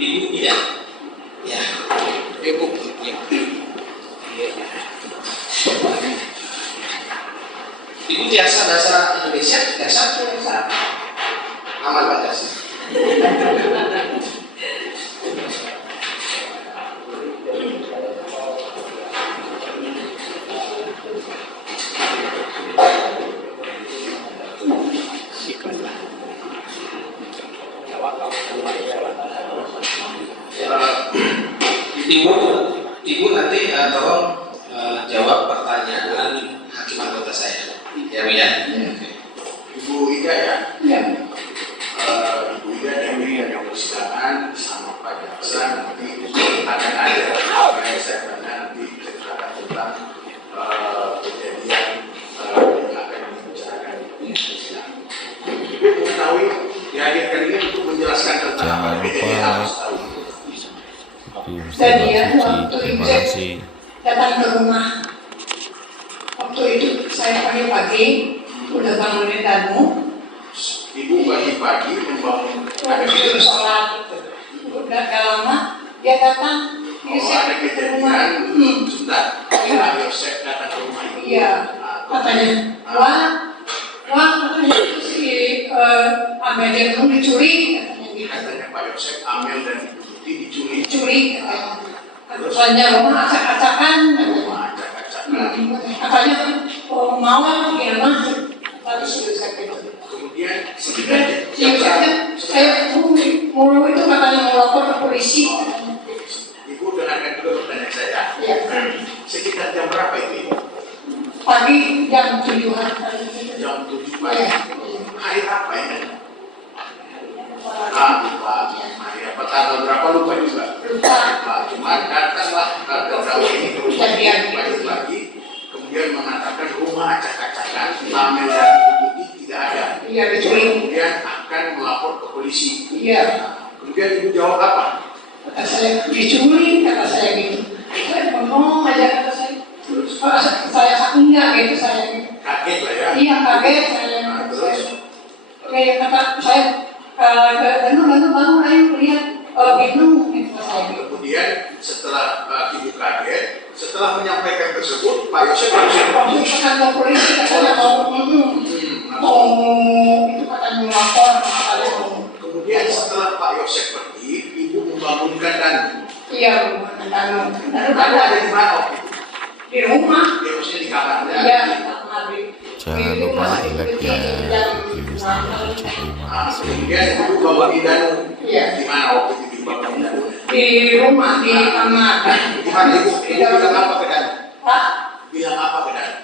Ibu tidak? Ya. Ibu. Ya. Ibu biasa bahasa Indonesia? Biasa? Amal Pancasila. Ibu nanti tolong jawab pertanyaan hakim anggota saya, ya Bu ya. Ibu Ida ya. Ya. Ibu Ida dari persidangan sama Pak Jaksa nanti akan ada yang saya tanya nanti ceritakan tentang kejadian yang akan dibicarakan di persidangan. Ibu mengetahui dihadirkan ini untuk menjelaskan tentang apa kejadian yang harus tahu. Dan dia waktu itu datang ke rumah. Waktu itu saya pagi-pagi udah bangunin Danu. Ibu pagi-pagi membangun ada tidur sholat. Udah gak lama dia datang. Ada kejadian sudah Pak Yosef datang ke rumah ibu. Iya, katanya katanya itu si Amel dan Ibu dicuri katanya gitu. Katanya Pak Yosef, Amel dan Ibu Tuti dicuri katanya rumah acak-acakan katanya mau gimana harus kemudian saya mulu itu katanya mau lapor ke polisi. Ibu dengarkan dulu pertanyaan saya. Ya. Sekitar jam berapa itu? Pagi jam 7-an. Jam 7 pagi. Hari apa ini? Lupa. Hari apa? Tanggal berapa lupa juga? Lupa. Cuma datanglah ke ini terus pagi-pagi kemudian mengatakan rumah acak-acakan, Amel dan Ibu Tuti tidak ada. Iya, dicuri. Kemudian akan melapor ke polisi. Iya. Kemudian Ibu jawab apa? Kata saya dicuri, kata saya gitu. Saya ngomong aja kata saya. Terus saya enggak gitu saya. Kaget lah ya. Iya kaget saya. Terus kayak kata saya Danu bangun ayo lihat bingung gitu saya. Kemudian setelah Ibu kaget, setelah menyampaikan tersebut Pak Yosef langsung ke kantor polisi katanya mau itu katanya melapor. Kemudian setelah Pak Yosef pergi, Ibu membangunkan Danu. Iya, Danu ada di mana waktu itu? Di rumah. Ya maksudnya di kamarnya. Iya, di kamar. Jangan lupa like ya, terima kasih. Kemudian Ibu bawa di Danu. Iya. Di mana waktu itu Ibu bawa di Danu? Di rumah, di kamar. Di mana Ibu? Ibu bilang apa ke Danu? Pak? Bilang apa ke Danu?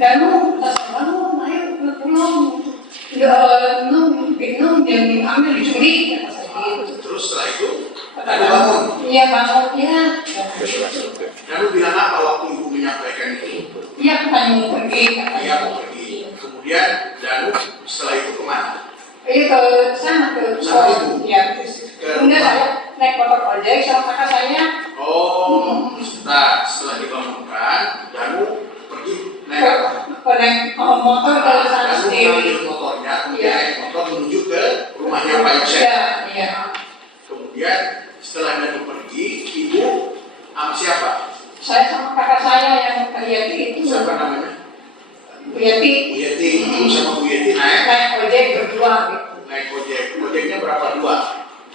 Danu, ayo pulang. Bingung, yang ambil dicuri. Terus setelah itu, Danu bangun. Iya bangun, ya. Danu bilang apa waktu Ibu menyampaikan itu? Iya, katanya mau pergi. Iya mau pergi. Kemudian Danu setelah itu kemana? Iya ke sana ke Ibu. Iya. Kemudian saya naik motor ojek sama kakak saya. Oh, setelah dibangunkan, Danu pergi naik apa? Naik motor ke sana sendiri. Danu mengambil motornya, kemudian naik motor menuju ke rumahnya Pak Yosef. Iya. Kemudian setelah Danu pergi, Ibu sama siapa? Saya sama kakak saya yang Bu Yati itu. Siapa namanya? Bu Yati. Bu Yati. Ibu sama Bu Yati naik ojek berdua gitu. Naik ojek. Ojeknya berapa? 2?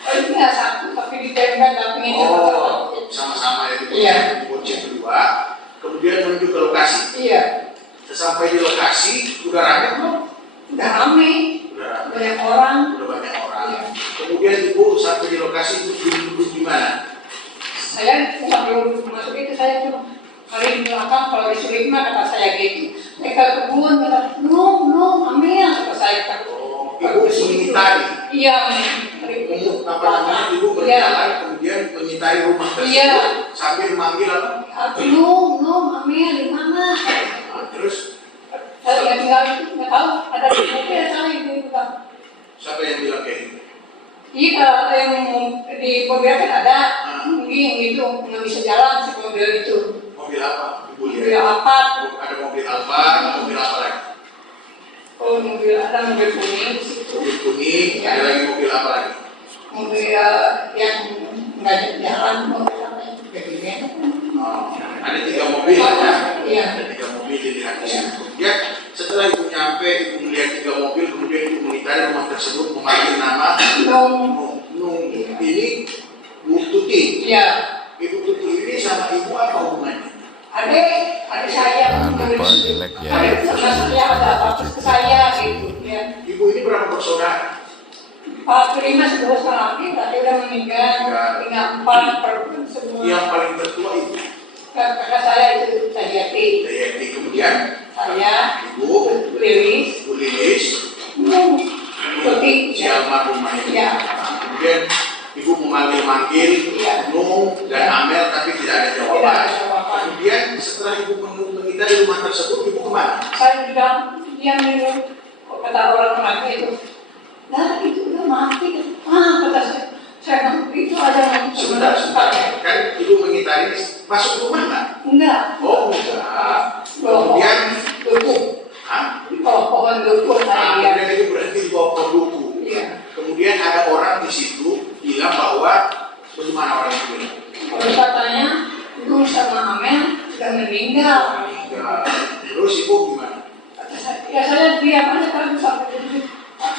Iya, satu, tapi ditempel dampingin sama-sama ya. Iya. Ojek berdua. Kemudian menuju ke lokasi. Iya. Sesampai di lokasi, udah rame belum? Udah rame. Banyak orang. Udah banyak orang. Iya. Kemudian Ibu sampai di lokasi itu duduk di mana? Saya sambil masuk itu saya cuma kali di belakang kalau disuruh mah kata saya gitu. Saya ke kebun kata belum ambil kata saya. Ibu menyitai. Iya. Apa namanya? Ibu berjalan kemudian menyitai rumah tersebut. Iya. Sambil memanggil apa? Belum ambil di mana? Terus Saya tinggal itu nggak tahu ada di mobil saya itu kan. siapa yang bilang kayak gitu? Iya, yang di mobil kan ada mungkin gitu nggak bisa jalan si mobil itu. Mobil apa? Ibu lihat. Mobil apa? Ada mobil Alphard, mobil apa lagi? Oh, mobil ada mobil kuning. Mobil kuning, ada lagi mobil apa lagi? mobil yang nggak jalan mobil apa yang begini. Ada 3 mobil ya? Iya. Ada 3 mobil dilihat di situ. Kemudian setelah ibu nyampe, ibu melihat 3 mobil, kemudian ibu mengitari rumah tersebut, memanggil nama Nung. Ini Bu Tuti. Iya. Ibu Tuti ini sama ibu apa hubungannya? Adik saya. Jangan lupa di like ya. Adik sama saya ada apa ke saya gitu. Ya. Ibu ini berapa bersaudara? Pak Prima sebelum lagi tadi udah meninggal, tinggal 4 perempuan semua. Yang paling tertua ibu. Kakak saya itu Dayati. Dayati, kemudian Saya, ibu Lilis, Bu Lilis, Tuti, si almarhumah ini. Ya. Kemudian ibu memanggil-manggil Ya. Nung dan Ya. Amel, tapi tidak ada Tidak jawaban. ada jawaban. Kemudian setelah ibu mengitari rumah tersebut, ibu kemana? Saya bilang, dia minum, kata orang lagi itu, nah itu udah mati. Kata saya bilang, itu ada yang Sebentar. Kan ibu mengitari masuk rumah nggak? Enggak. Oh, enggak. Kemudian Duku. Hah? Di bawah pohon duku saya lihat. Kemudian itu berarti di bawah pohon duku. Iya. Kemudian ada orang di situ bilang bahwa bagaimana orang itu bilang? Kalau katanya, lu sama Amel sudah meninggal. Enggak. Terus ibu gimana? Kata saya, ya saya diam aja kalau sampai jadi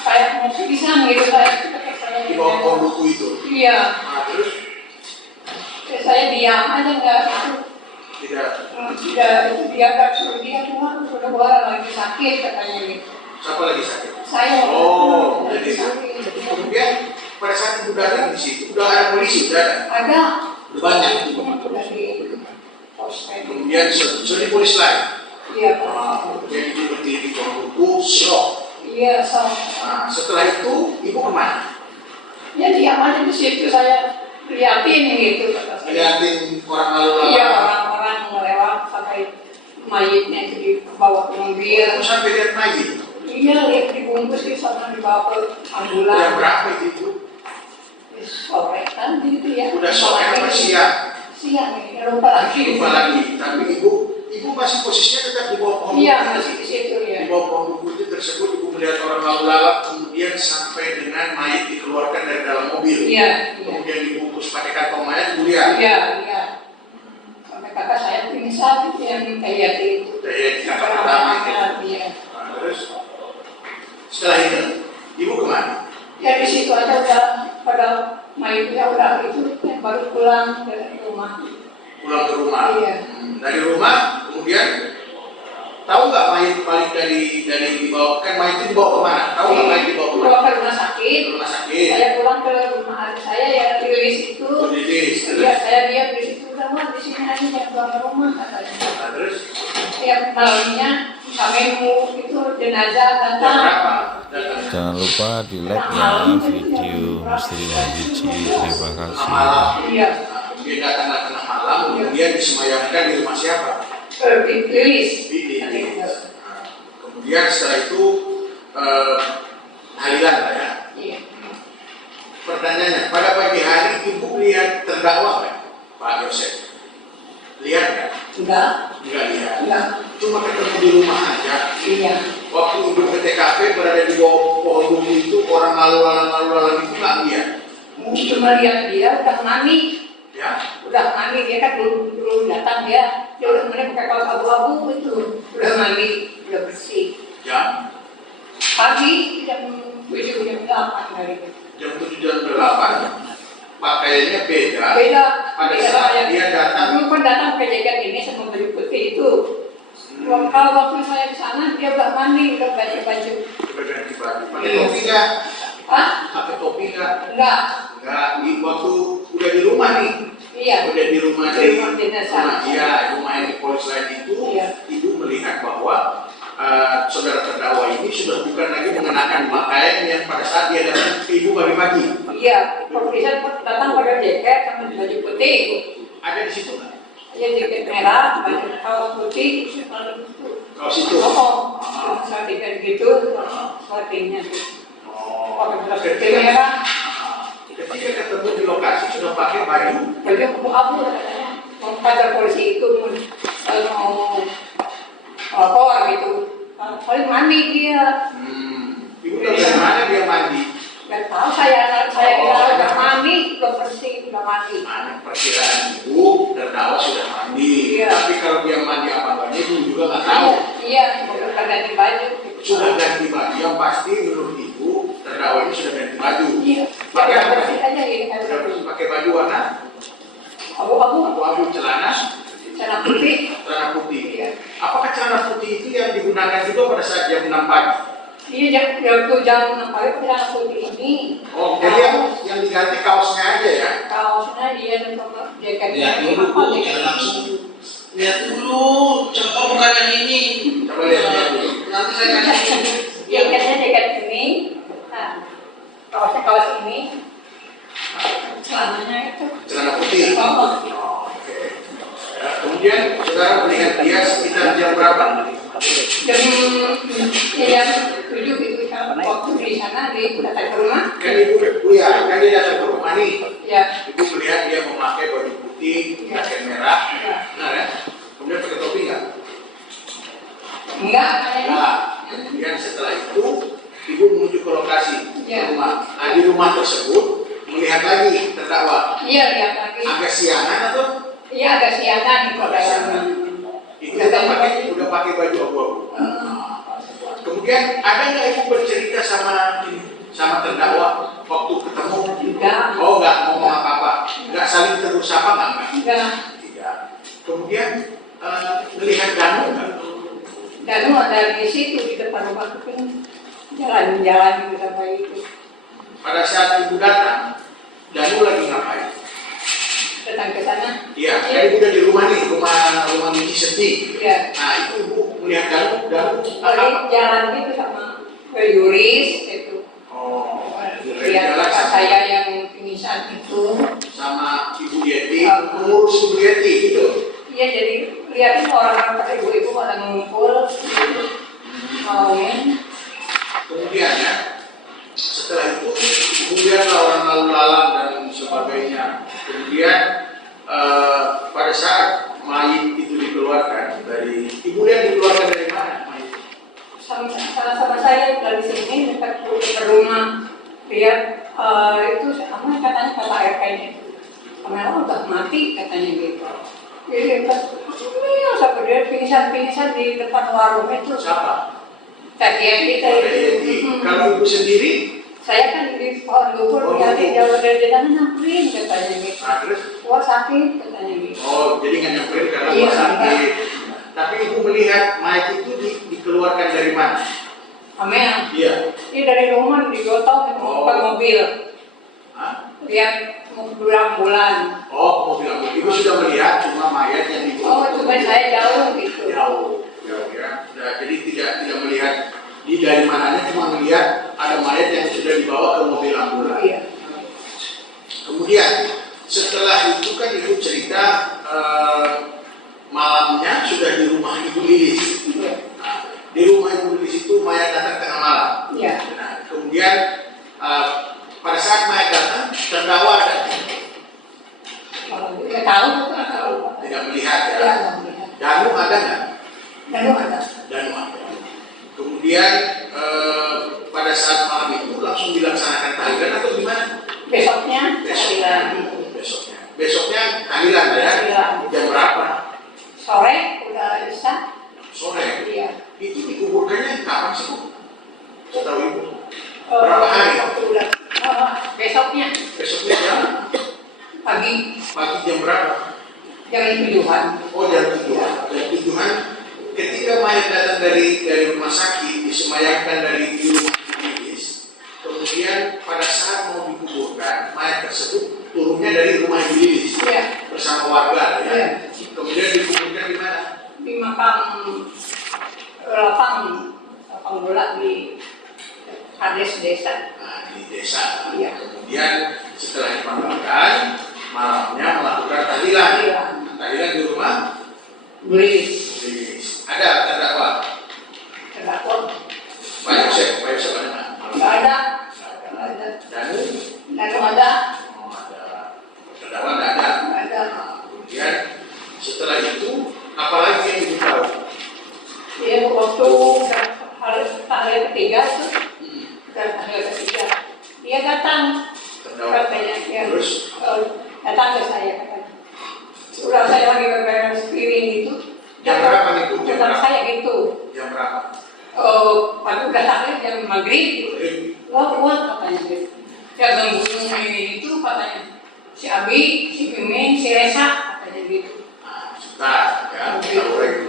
kayak mau pisang gitu saya. Di bawah pohon duku itu. Iya. Nah, terus Ya, saya diam aja nggak tidak tidak itu dia nggak suruh dia keluar sudah keluar lagi sakit katanya gitu. siapa lagi sakit? Saya Oh, lagi jadi sakit. kemudian pada saat ibu datang di situ udah ada polisi, udah ada. Ada Udah banyak. dari pos Kemudian sudah di polisi lain. Iya. Kemudian ibu berdiri di pohon duku, shock. Iya, so. Nah, setelah itu ibu kemana? Ya diam aja di situ saya liatin gitu kata saya. Lihatin orang lalu lalang. Iya, orang-orang melewat sampai mayitnya itu dibawa ke mobil. Ibu sampai lihat mayit. Iya, lihat dibungkus di sana dibawa ke Udah ambulan. berapa itu? Sore kan gitu ya. Udah sore apa siang? Siang ya, lupa lagi. Lupa lagi. Tapi ibu masih posisinya tetap di bawah pohon Iya, duku. masih di situ ya. Di bawah pohon duku itu tersebut ibu melihat orang lalu lalang, kemudian sampai dengan mayit dikeluarkan dari dalam mobil. Iya, iya. Kemudian dibungkus pakai kantong mayat, ibu lihat. Iya, iya. Sampai kakak saya pingsan itu yang kayak itu. Dari kakak pertama itu. Iya. Nah, terus setelah itu ibu kemana? Ya di situ aja udah pada mayitnya udah itu yang baru pulang dari rumah. Pulang ke rumah. Iya. Dari rumah, kemudian tahu nggak mayit balik dari dibawa, kan mayit itu dibawa kemana? Tahu nggak mayit dibawa kemana? Bawa ke rumah sakit. Ke rumah sakit. Saya pulang ke rumah adik saya yang di Lilis itu. Lilis. Iya, saya diam di situ udah mah di sini aja jangan pulang ke rumah katanya. Nah, terus Tiap malamnya kami mau itu jenazah jam datang. berapa? Datang. Jangan lupa di like ya video Misteri Habici. Terima kasih. Malam. Iya. Nah, kemudian datanglah tengah malam, kemudian disemayamkan di rumah siapa? Di Lilis. Di Lilis. Nah, kemudian setelah itu tahlilan lah ya. Iya. Pertanyaannya, pada pagi hari ibu lihat terdakwa nggak, Pak Yosef? Lihat nggak? Enggak. Nggak lihat. Enggak. Cuma ketemu di rumah aja. Iya. Waktu ibu ke TKP berada di bawah pohon duku itu, orang lalu lalang itu nggak lihat. Cuma lihat dia udah mandi. Ya. Udah mandi dia kan belum datang dia. Dia udah mandi pakai kaos abu-abu itu. Udah mandi, udah bersih. Jam Pagi jam 7 jam 8 dari itu. jam 7 jam 8 pakaiannya beda. Beda. Pada Beda saat kayak- dia datang, Dulu kan datang pakai jaket ini sama baju putih itu. Kalau waktu saya di sana dia udah mandi, udah baju. coba ganti baju. Pakai topi nggak? Hah? Pakai topi nggak? Enggak. Nggak. Di waktu udah di rumah nih. Iya. Udah di rumah Di rumah jenazah. Iya, rumah yang di polis lain itu, Iya. ibu melihat bahwa saudara terdakwa ini sudah bukan lagi mengenakan pakaian yang pada saat dia datang ke ibu pagi-pagi. Iya. Polisi datang pakai jaket sama baju putih. Ada di situ nggak? Ya jaket merah, baju kaos putih, Kalau situ. Oh, sertifikat gitu, sertifikatnya. Oh. Pakai plastik merah, Ketika ketemu di lokasi sudah pakai baju. baju abu-abu katanya. Kantor polisi itu mau lapor gitu. Paling mandi dia. Ibu tahu dari mana dia mandi? Gak tahu saya kira udah aja ini saya udah beli. Pakai baju warna abu-abu, celana putih. Celana putih. Iya. Apakah celana putih itu yang digunakan juga pada saat jam 6 pagi? Iya, jam 6 pagi celana putih ini. Oh, jadi yang diganti kaosnya aja ya? Kaosnya dia dan jaket. Lihat dulu, jangan langsung. Lihat dulu, coba bukan yang ini. Coba lihat dulu. Nanti saya kasih. Jaketnya jaket ini. Nah, kaosnya kaos ini. Celananya itu. Celana putih. Oh. Oke. Ya, kemudian saudara melihat dia sekitar jam berapa? Jam 7 gitu kan. Waktu di sana datang ke rumah. Kan ibu ya, kan dia datang ke rumah nih. Ya. Ibu melihat dia memakai baju putih, jaket merah, benar ya? Kemudian pakai topi nggak? Enggak, kayaknya. Nah, kemudian setelah itu ibu menuju ke lokasi rumah. Nah, di rumah tersebut melihat lagi terdakwa. Iya, lihat lagi. Agak siangan atau? Iya, agak siangan itu dalamnya. Itu udah pakai baju abu-abu. Kemudian ada nggak ibu bercerita sama terdakwa waktu ketemu? Enggak. Oh, nggak ngomong apa-apa. Nggak saling tegur sapa nggak? Enggak. Tidak. Kemudian melihat Danu nggak? Danu ada di situ di depan rumah itu kan jalan-jalan gitu sampai itu. Pada saat ibu datang, Danu lagi ngapain? Datang ke sana. Iya, kan ibu udah di rumah nih, rumah Miki Seti. Iya. Nah, itu ibu melihat Danu Lagi jalan gitu sama Yuris itu. Oh, Lihat kakak saya yang pingsan itu. sama Ibu Yeti, mengurus Ibu Yeti gitu. Iya, jadi lihatin orang-orang pada ibu-ibu pada ngumpul gitu. Ngomongin. Kemudian ya, setelah itu kemudianlah orang lalu lalang dan sebagainya. Kemudian pada saat mayit itu dikeluarkan dari, ibu lihat dikeluarkan dari mana mayit? Sama saya dari sini dekat ke rumah. Lihat itu sama katanya kata RK-nya itu. Kamera udah mati katanya gitu. Jadi pas sampai dia pingsan di depan warung itu. Siapa? Tadi kita itu. Kalau ibu sendiri? Saya kan di pohon gugur, lihat jauh dari jalan nyamperin katanya gitu. Nah, terus? Wah sakit katanya gitu. Oh, jadi nggak nyamperin karena Iya, sakit. Tapi ibu melihat mayat itu dikeluarkan dari mana? Amel. Iya. Ini dari rumah digotong ke mobil. Hah? Lihat bulan. Oh, mobil ambil. Ibu sudah melihat cuma mayat yang dibawa. Oh, cuma saya jauh gitu. Jauh ya. Nah, jadi tidak melihat dari mananya, cuma melihat ada mayat yang sudah dibawa ke mobil ambulan. Iya. Kemudian setelah itu kan ibu cerita malamnya sudah di rumah Ibu Lilis. Iya. Nah, di rumah Ibu Lilis itu mayat datang tengah malam. Iya. Nah, kemudian pada saat mayat datang terdakwa ada. Kalau tidak tahu, Tidak melihat ya. Ya, nggak melihat. Danu ada nggak? Danu ada. Danu ada. Kemudian pada saat malam itu langsung dilaksanakan tahlilan atau gimana? Besoknya tahlilan. Besoknya tahlilan ya? Tahlilan. Jam berapa? Sore udah bisa. Sore. Iya. Itu dikuburkannya kapan sih Bu? Setahu Ibu? Berapa hari? Waktu udah. Besoknya Besoknya jam? pagi Jam berapa? jam 7-an. Oh, jam 7-an. Jam 7-an. Ketika mayat datang dari rumah sakit disemayamkan dari rumah Lilis, kemudian pada saat mau dikuburkan mayat tersebut turunnya dari rumah Lilis Iya. bersama warga ya. Iya. Kemudian dikuburkan di mana? Di makam lapang bola di Kades desa. Nah, di desa. Iya. Kemudian setelah dipanggilkan malamnya melakukan tahlilan. Iya. Tahlilan di rumah Lilis. Lilis. Ada terdakwa. Terdakwa. Pak Yosef ada nggak? Nggak ada. Danu? Danu ada. Oh, ada. Terdakwa nggak ada. Nggak ada. Nah, kemudian setelah itu apalagi yang ibu tahu? Dia waktu hari ketiga itu, hari ketiga dia datang. Terdakwa. Katanya ya. Terus? Datang ke saya katanya. Udah saya lagi beberes piring gitu. Jam berapa nih Bu? Jam Datang berapa? saya gitu. Jam berapa? Pagi udah sampai jam maghrib gitu. Wah, katanya gitu. Ya gangguin itu katanya. Si Abi, si Mimin, si Resa katanya gitu. Nah, ya,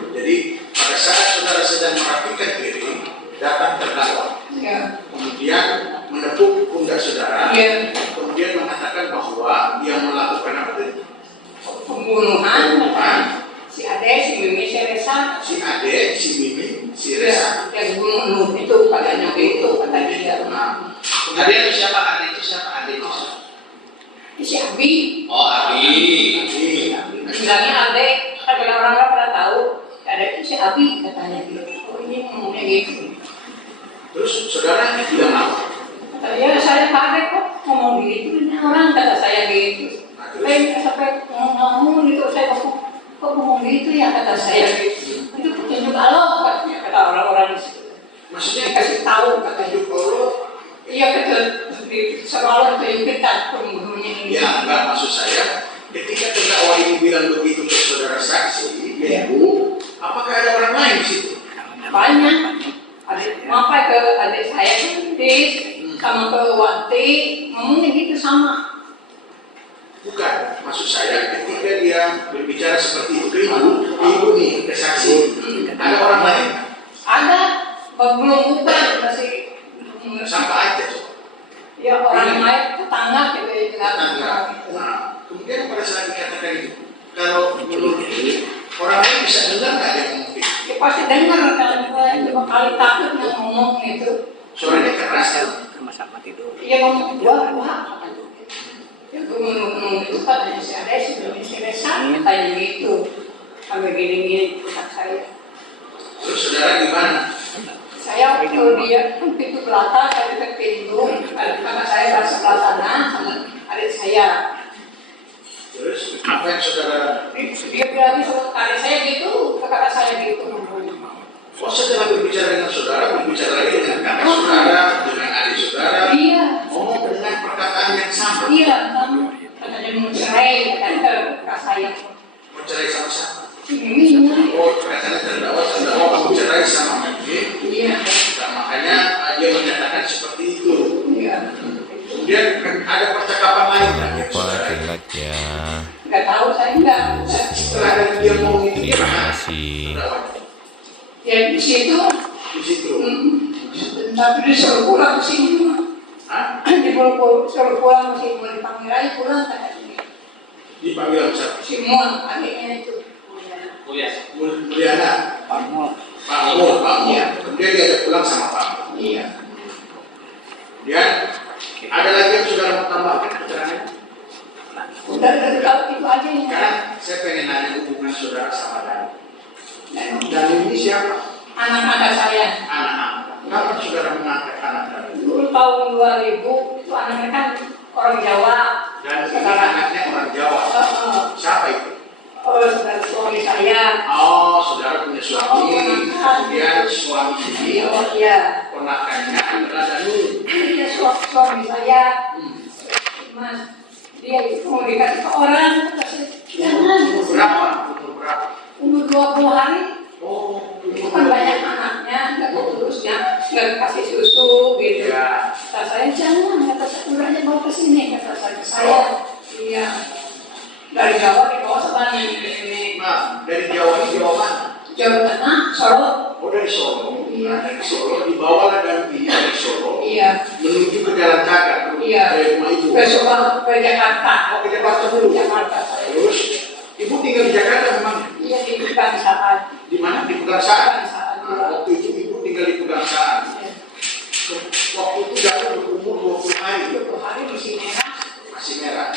jadi pada saat saudara sedang merapikan diri, datang terdakwa. Ya. Kemudian menepuk pundak saudara. Ya. Kemudian mengatakan bahwa dia melakukan apa tadi? Pembunuhan. Si Ade, si Mimin, si Resa. Si Ade, si Mimin, si Resa. Ya, yang bunuh itu katanya gitu kata dia. Nah, Ade itu siapa? Ade itu siapa? Ade itu siapa? Si Abi. Oh, Abi. Bilangnya Ade, tapi orang-orang pada tahu. Ade itu si Abi katanya gitu. Oh ini ngomongnya gitu. terus saudara bilang apa? Kata dia, saya kaget kok ngomong gitu. Ini orang kata saya gitu. Sampai ngomong gitu, saya kok ngomong gitu ya kata saya gitu. Itu petunjuk Allah katanya, kata orang-orang di situ. Maksudnya Kasih tahu katanya. petunjuk Allah. Iya betul. Seolah tunjuk kita pembunuhnya ini. Ya, enggak, maksud saya ketika terdakwa ini bilang begitu ke saudara saksi, ya Bu, apakah ada orang lain di situ? Banyak. Adik, sampai ke adik saya sendiri sama ke Wati ngomongnya gitu sama. Bukan, maksud saya ketika dia berbicara seperti itu ke ibu nih, ke saksi, ada orang lain? Ada, belum bukan masih Sampai aja coba. ya orang lain tetangga gitu ya Tetangga. Nah, kemudian pada saat dikatakan itu, kalau menurut ini orang lain bisa dengar nggak dia ngomong gitu? Ya pasti dengar kalau dua kali takut ngomong gitu. Suaranya keras kan? Iya ngomong dua katanya. Ya gue ngomong itu katanya si Ade si Resa katanya gitu. Sampai gini-gini kata saya. Terus saudara gimana? Saya waktu dia pintu belakang saya dekat pintu, karena saya dari sebelah sana sama adik saya. Terus apa yang saudara? Dia bilang sama adik saya gitu, ke kakak saya gitu. Oh, setelah berbicara dengan saudara, berbicara lagi dengan kakak saudara, dengan adik saudara. Iya. Oh, dengan perkataan yang sama. Iya, kamu katanya mau cerai, katanya ke kakak saya. Mau cerai sama siapa? Ini. Oh, katanya terdakwa mau cerai sama Mimi. Iya. Dan makanya dia menyatakan seperti itu. Iya. Kemudian ada percakapan lain kan? Jangan lupa di like ya. Nggak tahu saya enggak. Setelah dia mau ini, Terima kasih. Ya di situ. Di situ. Tapi disuruh pulang ke sini. Hah? Disuruh pulang ke sini, mau dipanggil aja pulang katanya. Dipanggil siapa? Semua adiknya itu. Oh ya. Mulyana. Pak Mul. Iya. Kemudian dia ajak pulang sama Pak Mul. Iya. Kemudian ada lagi yang saudara mau tambahkan keterangan? Udah kalau itu aja ya. Sekarang saya pengen nanya hubungan saudara sama Dani. Dan Dani ini siapa? anak-anak saya. Anak-anak. Kapan saudara mengangkat anak Dani? Dulu tahun 2000 itu anaknya kan orang Jawa. Dan ini anaknya orang Jawa. Siapa itu? Saudara suami saya. Oh, saudara punya suami. Oh, Kemudian suami ini Oh iya. ponakannya adalah Dani. Dia suami saya. Mas, dia itu mau dikasih ke orang. Kata saya, jangan. Umur berapa? Umur berapa? Umur 20 hari. Oh, Itu kan banyak anaknya, nggak terusnya, nggak kasih susu gitu. Ya. Kata saya jangan, kata saya uranya bawa ke sini, kata saya. Iya. Dari Jawa dibawa sebanding ke sini. Nah, dari Jawa ini Jawa mana? Jawa Tengah, Solo. Oh, dari Solo. Iya. Nah, dari Solo dibawalah Dani dari Solo Iya. menuju ke Jalan Cagar. Iya. Dari rumah ibu. Ke Solo, ke Jakarta. Oh, ke Jakarta dulu. Jakarta saya. Terus ibu tinggal di Jakarta memang? Iya di Pegangsaan. Di mana? Di Pegangsaan. Pegangsaan. Nah, waktu itu ibu tinggal di Pegangsaan. Iya. Waktu itu Dani berumur 20 hari. 20 hari di sini ya. Masih merah.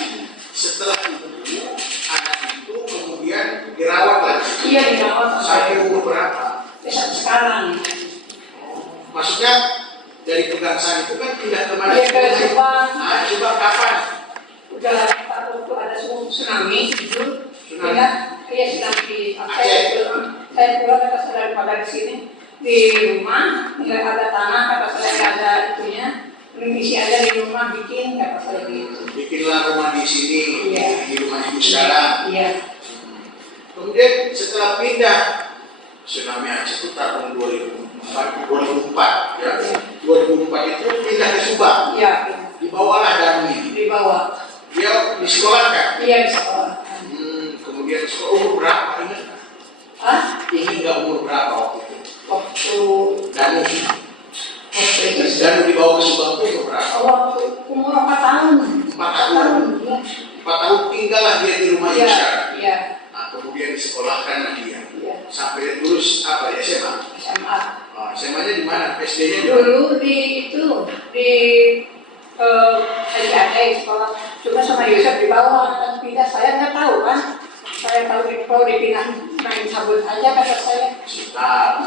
Setelah itu anak itu kemudian dirawat lagi. Iya dirawat Sampai umur berapa? sampai sekarang. Maksudnya dari Pegangsaan itu kan pindah ke mana? Iya ke Subang. Nah, Subang kapan? Udah waktu ada tsunami gitu. Tsunami. Iya sedang di Aceh. saya pulang kata saya daripada di sini di rumah nggak ada tanah kata saya nggak ada itunya mengisi aja di rumah bikin kata saya gitu. Bikinlah rumah di sini, Iya. di rumah ibu sekarang. Iya. Kemudian setelah pindah tsunami Aceh itu tahun 2004 ya. 2004 itu pindah ke Subang. Iya. Dibawalah Dani. Dibawa. Dia disekolahkan. Iya di sekolah. Kemudian sekolah umur berapa ingat? Ingat nggak umur berapa waktu itu? Waktu Dan dibawa ke Subang itu umur berapa? waktu umur 4 tahun. 4 tahun. Iya. 4 tahun tinggallah dia di rumah Iya. Isya. Iya. Nah, kemudian disekolahkan dia. Iya. Sampai lulus apa ya, SMA? SMA. SMA-nya di mana? SD-nya di mana? Dulu di ada sekolah. Cuma sama Yusuf di bawah dan pindah saya nggak tahu kan. Saya tahu di bawah dipindah main sabun aja kata saya. Sebentar.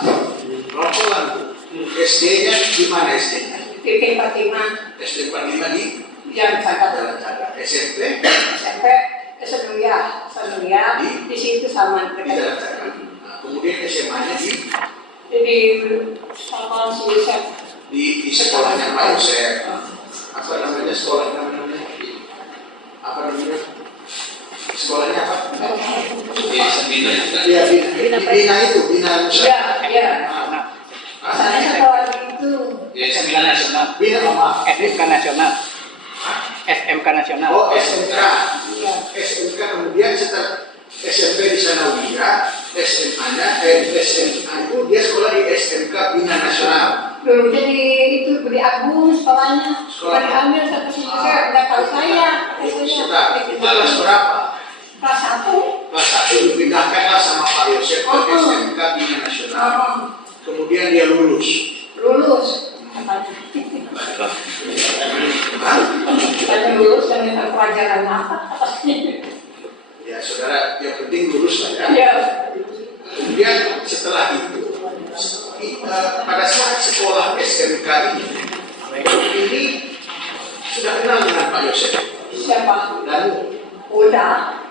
Pelan-pelan tuh. SD-nya di mana SD-nya? Titik Fatimah SD 45 di yang saya Jalan Caga. SMP SMP Senulia di situ sama di Jalan dekat. Caga. Nah, kemudian SMA-nya Jadi sekolah si Yusuf. di sekolahnya Pak Yosef. Apa namanya sekolahnya? Apa namanya? Sekolahnya apa? Di Sembina juga. Iya, Bina itu, Bina Nusa. Iya, iya. Ah, Saya sekolah itu. Di Sembina Nasional. Bina apa? SMK Nasional. SMK Nasional. Oh, SMK. Iya. SMK kemudian setelah SMP di Sanawiyah, SMA-nya, SMA itu dia sekolah di SMK Bina Nasional. Dulu jadi itu beli Agung sekolahnya. Sekolah. Diambil satu sisi saya nggak tahu saya. Sebentar, itu kelas berapa? Kelas 1. Kelas 1 dipindahkanlah sama Pak Yosef ke SMK Bina Nasional. Kemudian dia lulus. Lulus. Saya lulus dan minta pelajaran apa? Ya, saudara, yang penting lulus lah ya. Iya. Kemudian setelah itu, pada saat sekolah SMK ini sudah kenal dengan Pak Yosef. Siapa? Dan Udah.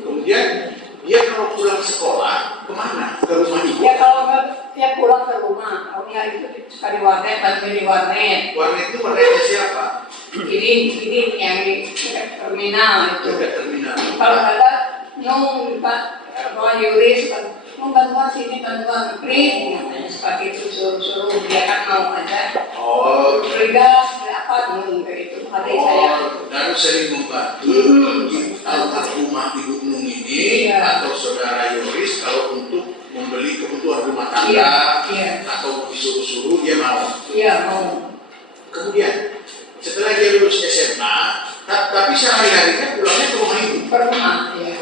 Kemudian dia kalau pulang sekolah kemana? Ke rumah ibu. Ya kalau dia pulang ke rumah, kalau nggak itu suka di warnet, bantu di warnet. Warnet itu warnetnya siapa? Ini yang di dekat terminal itu. Dekat terminal. Kalau ada nung Pak bawa Yuris, mau bantuan sini bantuan print, katanya seperti itu suruh dia kan mau aja. Oh, Bergas, apa nung itu adik saya. dan sering membantu almarhumah Ibu Nung ini Iya. atau saudara Yoris kalau untuk membeli kebutuhan rumah tangga Iya. atau disuruh-suruh dia mau. Iya mau. Kemudian setelah dia lulus SMA, tapi sehari-harinya pulangnya ke rumah ibu. Ke rumah, ya.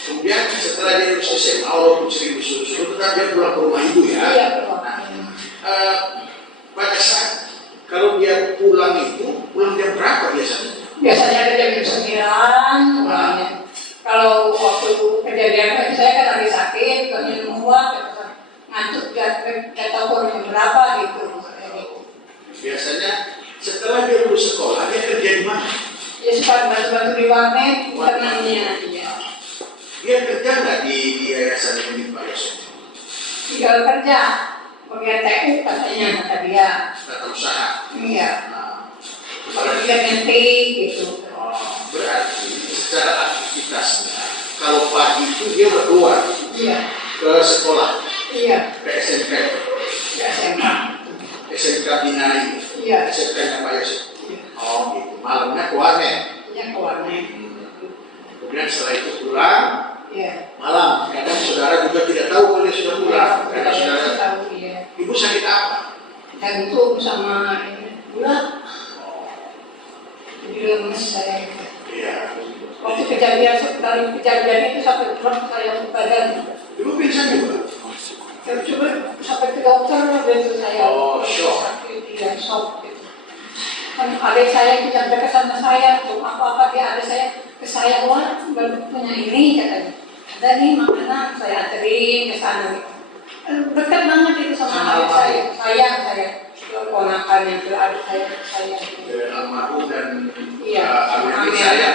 Kemudian setelah dia lulus SMA, walaupun sering disuruh-suruh, tetap dia pulang ke rumah ibu ya. Iya ke rumah. Pada saat kalau dia pulang itu, pulang jam berapa biasanya? Biasanya ada jam 9 pulangnya. Kalau waktu kejadian itu saya kan lagi sakit, kan minum obat, ngantuk, gak tahu jam berapa gitu. Biasanya setelah dia lulus sekolah, dia kerja di mana? Ya suka bantu-bantu di warnet, internalnya. Ya. Dia kerja nggak di yayasan ini Pak Yosef? Tinggal kerja, penggiat TU katanya kata dia. Tata usaha. Iya. Nah, Kalau dia nanti gitu. berarti secara aktivitasnya, kalau pagi itu dia berdua Iya. ke sekolah, Iya. ke SMP, Di SMA. SMK Bina ini, Iya. SMK-nya Pak Yosef. Iya. Oh gitu, malamnya ke warnet. Iya ke warnet. Kemudian setelah itu pulang, Iya. malam. Kadang saudara juga tidak tahu kalau dia sudah pulang. Kadang saudara, tahu iya. ibu sakit apa? Jantung sama ini gula. Jadi lemes saya. Iya. Waktu kejadian itu sampai drop saya badan. Ibu pingsan juga? Saya coba sampai ke dokter begitu saya. Oh, shock. Sakit, iya, shock gitu. Kan adik saya itu yang dekat sama saya, untuk apa-apa dia ada saya ke saya, wah baru punya ini katanya. Ada nih makanan saya anterin ke sana gitu. Dekat banget itu sama adik saya, sayang saya. Ponakan yang ke adik saya. Almarhum dan Iya, almarhum saya.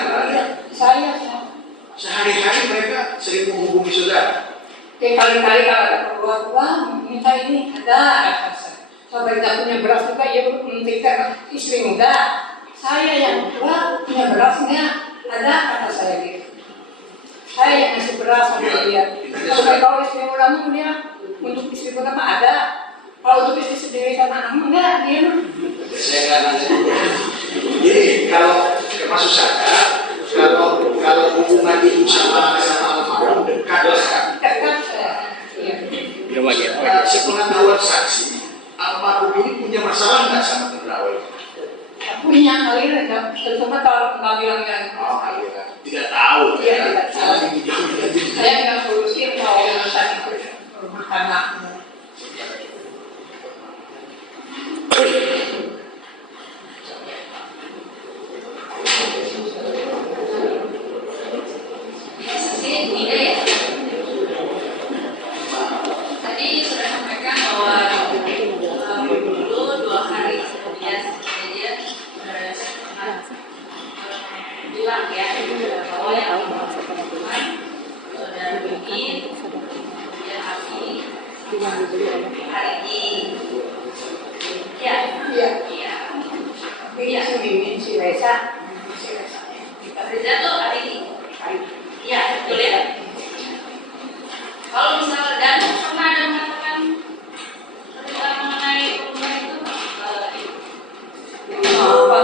Saya. Sehari-hari mereka sering menghubungi saudara. Kali-kali kalau ada keluar minta ini ada saya. Sampai tidak punya beras juga ya menghentikan istri muda. Saya yang tua punya beras enggak ada kata saya gitu. Saya yang ngasih beras sama dia. Kalau istri muda dia untuk istri muda mah ada. Kalau untuk istri sendiri sama anak enggak dia. Saya nggak nanya dulu. Jadi kalau maksud saya kalau hubungan ibu sama almarhum dekat kan? Dekat, iya. Belum lagi. Sepengetahuan saksi, almarhum ini punya masalah nggak sama terdakwa? Punya kali ya, cuma kalau nggak bilang yang tidak tahu. Iya, tidak tahu. Saya nggak solusi mau urusan itu rumah tangga. Tadi sudah sampaikan bahwa dulu 2 hari kemudian kejadian saya bilang ya bahwa yang pertemuan saudara Bikin, kemudian Abi, hari ini, ya, Iya. iya, Iya, si Reza. Reza tuh hari ini, iya betul ya. Kalau misalnya dan pernah ada mengatakan mengenai hubungan itu Apa?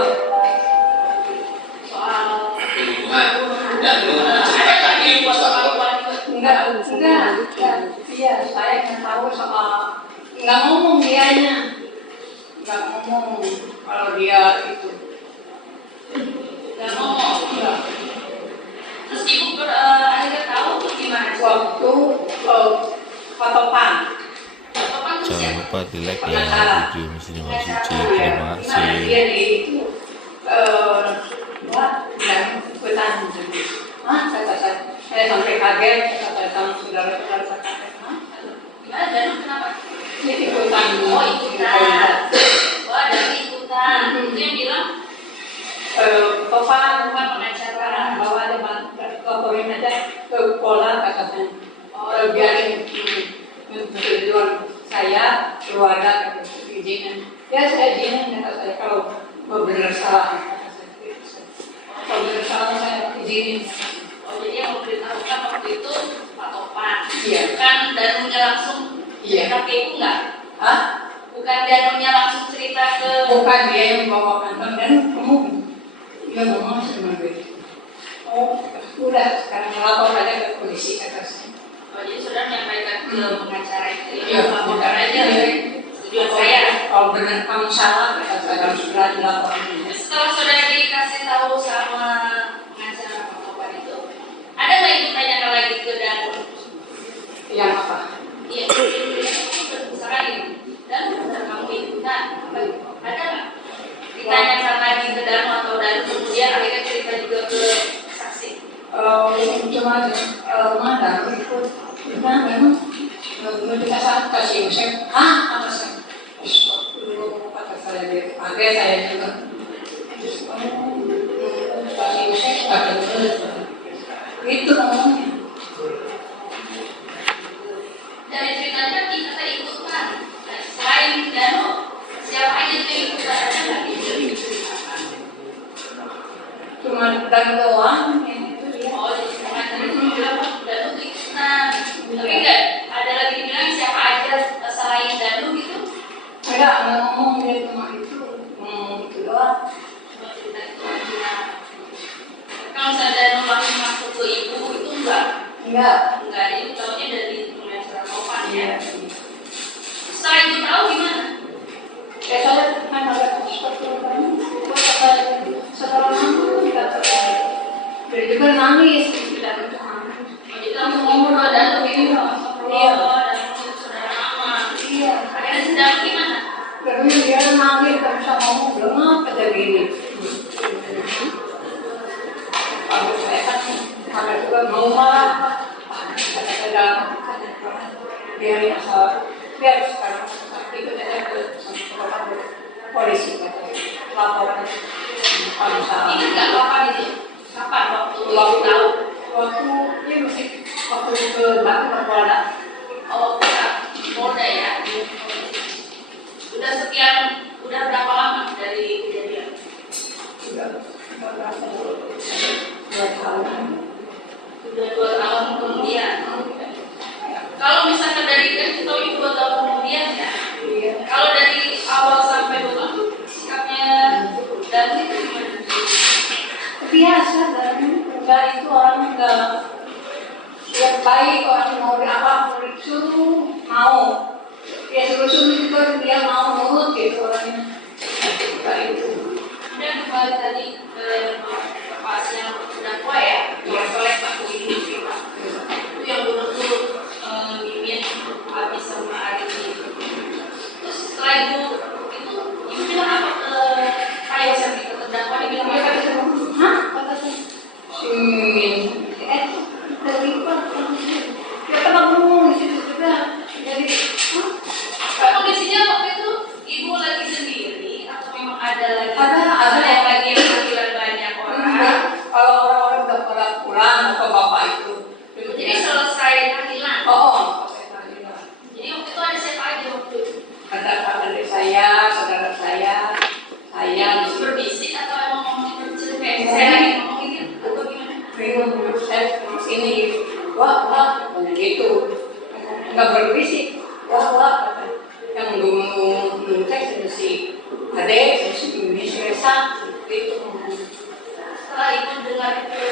soal Hubungan dan lu menceritakan di Instagram. Enggak. Iya, saya nggak tahu soal, nggak ngomong dianya, nggak ngomong kalau dia itu. nggak ngomong. Enggak. Terus ibu akhirnya tahu gimana? Waktu fotopan. Kapan tuh Jangan ya? lupa di like ya video Muslim Suci. Terima Nah, kasih. dia di itu, dan ikutan. Kata saya sampai kaget, kata sama saudara-saudara saya kaget. Gimana dan kenapa? Ini ikutan. Oh ikutan. Wah dari ikutan. Itu yang bilang Topan bukan pengacara. bawa ada laporin aja ke pola katanya. Biarin tujuan saya keluarga izinin. Ya saya izinin kata saya kalau benar salah. Kalau benar salah saya izinin. Oh jadi yang memberitahukan waktu itu Pak Topan. Iya. Bukan danunya langsung Iya. cerita ke ibu nggak? Hah? Bukan danunya langsung cerita ke. Bukan dia yang membawakan dan kamu dia ngomong sama gue. Oh udah sekarang lapor aja ke polisi kata saya. Oh jadi saudara menyampaikan ke pengacara itu Iya, ya laporkan aja tujuan saya. Kalau benar kamu salah, kata saya harus segera dilaporkan. Setelah saudara dikasih tahu sama pengacara Pak Topan itu, ada nggak ibu tanyakan lagi ke danu? Yang apa? Iya, misalkan ini, dan benar kamu ikutan, apa itu? Ada nggak? Ditanyakan lagi ke danu atau danu kemudian akhirnya cerita juga ke saksi. Cuma mana ikut, nah memang dikasih kasih Yosef, apa sih? Dulu kata saya dia pakai saya juga. Kasih Yosef kata itu ngomongnya. Dari ceritanya kita ikutan. Selain danu, siapa aja tuh yang ikutan ada nggak? Cuma dan doang yang itu dia. Oh, jadi pengacara itu bilang danu tuh ikutan. Tapi enggak ada lagi dibilang siapa aja selain danu gitu. Enggak ngomong dia cuma itu, ngomong itu doang. Cuma cerita itu aja. Kalau misalnya danu langsung masuk ke ibu itu enggak. Enggak. Enggak, itu tahunya dari pengacara Topan Iya. ya. Setelah ibu tahu gimana? Ya saya kan ada seperti itu. Setelah nangis kita dia juga nangis tidak nangis. Jadi kamu ngomong ada begini loh. Iya. Dan saudara mama. Iya. Akhirnya sedang gimana? Karena dia nangis tak bisa ngomong belum apa jadi ini. Kalau saya kan ada juga mau marah. Ada biar asal biar sekarang ikut aja ke polisi laporan kalau salah. Ingat nggak kapan itu? Kapan waktu Waktu tahu? waktu ini masih waktu ke Polda. Oh, Polda ya. Udah berapa lama dari kejadian? Sudah berapa? 2 tahun. Udah 2 tahun kemudian. Kalau misalkan dari kan kita tahu 2 tahun kemudian ya. Iya. Kalau dari awal sampai 2 tahun sikapnya dan itu gimana? biasa dan enggak itu orang enggak yang baik, orang mau apa mau disuruh mau ya suruh juga dia mau nurut gitu orangnya. Kayak itu. Kemudian kembali tadi ke pas yang terdakwa ya, yang oleh Pak Widi itu yang benar-benar Mimin habis sama Ari. Terus setelah itu ibu bilang apa ke Pak Yosef itu terdakwa, dia bilang apa? Hah? Kata saya si Mimin terlibat dia pernah ngomong di situ juga jadi Kondisinya waktu itu ibu lagi sendiri atau memang ada lagi? ada yang lagi yang panggilan banyak orang. kalau orang-orang udah pada pulang atau bapak itu Jadi selesai tahlilan. selesai tahlilan. Jadi waktu itu ada siapa aja waktu itu? Ada adik saya, saudara saya Itu berbisik atau emang ngomongin bercerita kayak saya lagi ngomong gitu atau gimana? bingung saya sini wah banyak gitu nggak berbisik wah yang ngomong teks si adek si Indonesia gitu. Setelah ibu dengar itu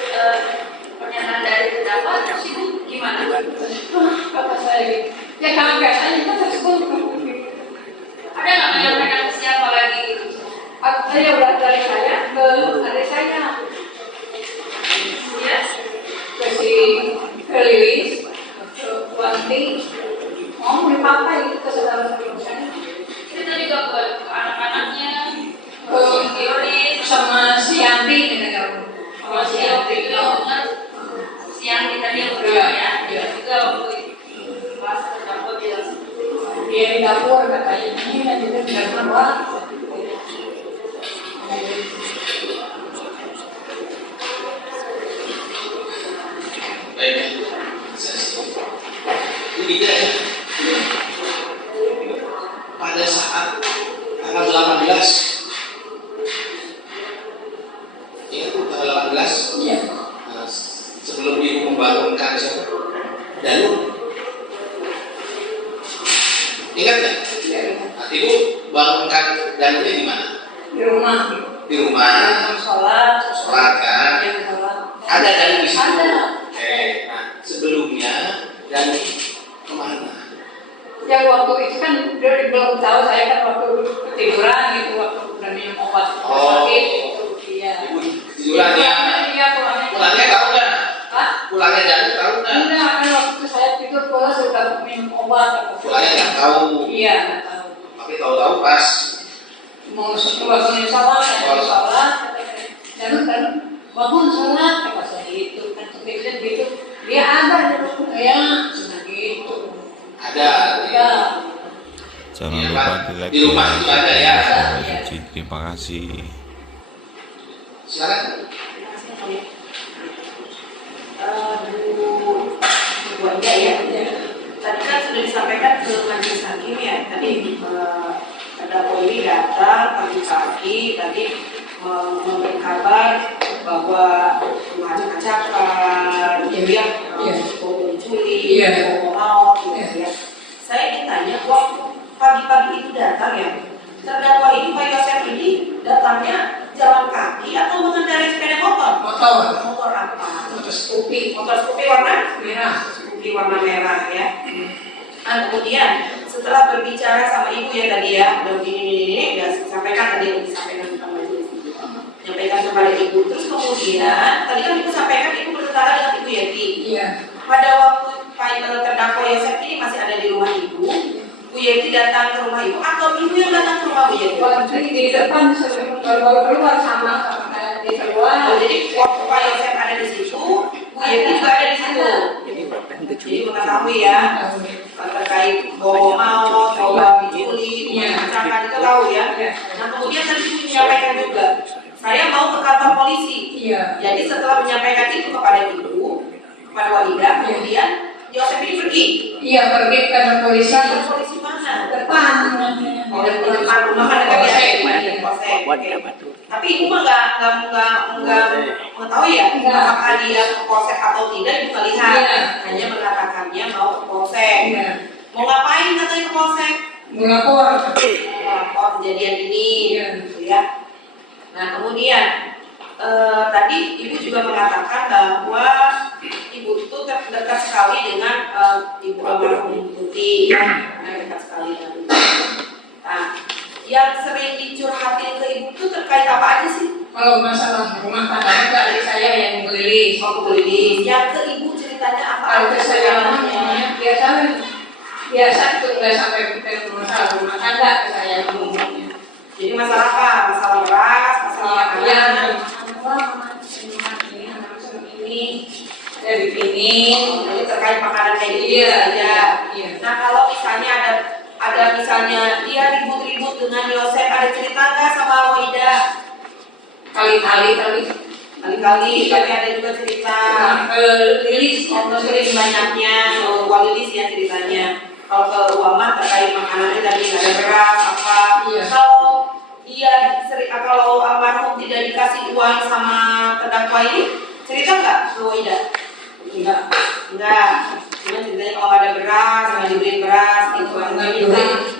pernyataan dari terdakwa, terus ibu gimana? Kata saya gitu ya kaget aja kan tersebut Ada nggak menyampaikan ke siapa lagi gitu? saya udah dari saya ke adik saya Ya, ke si Lilis ke Wanti mau beli papa itu ke saudara-saudara saya kita juga ke anak-anaknya, ke Yoris, sama si Yanti ini kan sama si waktu itu yang dengar siang kita dia berdua ya, dia juga waktu pas terdakwa bilang dia di dapur katanya ini dan juga di dapur Baik, ini dia ya. Pada saat tanggal 18, ingat tuh tanggal 18, iya sebelum ibu membangunkan siapa? Danu. Ingat nggak? Nanti ibu bangunkan Danunya di mana? di rumah Di rumah. sholat Kan? Ada Danu di situ. ada Nah sebelumnya Danu kemana? ya waktu itu kan dia belum tahu saya kan waktu ketiduran gitu waktu udah minum obat sakit itu iya Ibu ketiduran ya. iya pulangnya Pulangnya tahu nggak? Hah? Pulangnya Danu tahu nggak? enggak kan waktu itu saya tidur terus udah minum obat Pulangnya nggak tahu. iya nggak tahu Tapi tahu-tahu pas mau bangunin sholat saya mau sholat dan bangun sholat kata saya gitu kan pikir gitu dia ada di rumah ya cuma gitu ada. ya Jangan Iya, lupa Pak. di like Di rumah itu ada ya. Terima kasih. Silakan. Bu Aida ya. Tadi kan sudah disampaikan ke majelis hakim ya. Tadi terdakwa ini datang pagi-pagi tadi memberi kabar bahwa mengacak-acakan, dia mencuri, mau gitu ya. Saya ingin tanya, waktu pagi-pagi itu datang ya, terdakwa ini Pak Yosef ini datangnya jalan kaki atau mengendarai sepeda motor? Motor apa? motor Scoopy Motor Scoopy warna merah Scoopy warna merah ya. Nah, kemudian setelah berbicara sama ibu ya tadi ya, udah ini udah sampaikan tadi yang disampaikan tentang majelis, menyampaikan kepada ibu. Terus kemudian tadi kan ibu sampaikan ibu bertetangga dengan ibu Yeti. iya Pada waktu terdakwa Yosef ini masih ada di rumah ibu, Bu Yeti datang ke rumah ibu atau ibu yang datang ke rumah Bu Yeti? waktu di depan baru keluar sama saya di keluar Oh, jadi waktu Pak Yosef ada di situ, Bu Yeti juga ada di situ. Jadi mengetahui ya terkait bawa mau, bawa diculik, mengancamkan itu tahu ya. Nah kemudian tadi ibu menyampaikan juga, saya mau ke kantor polisi. iya Jadi setelah menyampaikan itu kepada ibu, kepada Wahida, kemudian Yosef ini pergi. iya pergi ke kantor polisi Kantor polisi mana? depan Oh, di depan rumah kan ada polsek. Tapi ibu mah nggak mengetahui ya apakah dia ke polsek atau tidak, ibu nggak lihat. Iya. Hanya mengatakannya mau ke polsek. iya Mau ngapain katanya ke polsek? melapor Melapor kejadian ini, Iya. gitu ya. Nah kemudian tadi Ibu juga mengatakan bahwa Ibu itu dekat sekali dengan Ibu almarhum Tuti, dekat sekali dengan Ibu. Nah, yang sering dicurhatin ke Ibu itu terkait apa aja sih? Kalau masalah rumah tangga itu adik saya yang beli. Oh, beli. Yang ke Ibu ceritanya apa? Kalau ke saya biasa itu nggak sampai ke masalah rumah tangga ke saya ngomongnya. Jadi masalah apa? Masalah beras, masalah makanan. Ini dari ini. Jadi terkait makanan kayak gitu saja. Iya. Nah, kalau misalnya ada misalnya dia ribut-ribut dengan Yosef, ada cerita nggak sama Wida? Kali-kali. Kali-kali, tapi ada juga cerita. Lilis, Sering banyaknya, Walilis ya ceritanya. Kalau ke Uamah terkait makanannya tadi nggak ada beras apa. Iya. Kalau almarhum tidak dikasih uang sama terdakwa ini, cerita nggak ke Wida? Enggak. Cuma ceritanya kalau nggak ada beras, nggak dibeliin beras, gitu kan.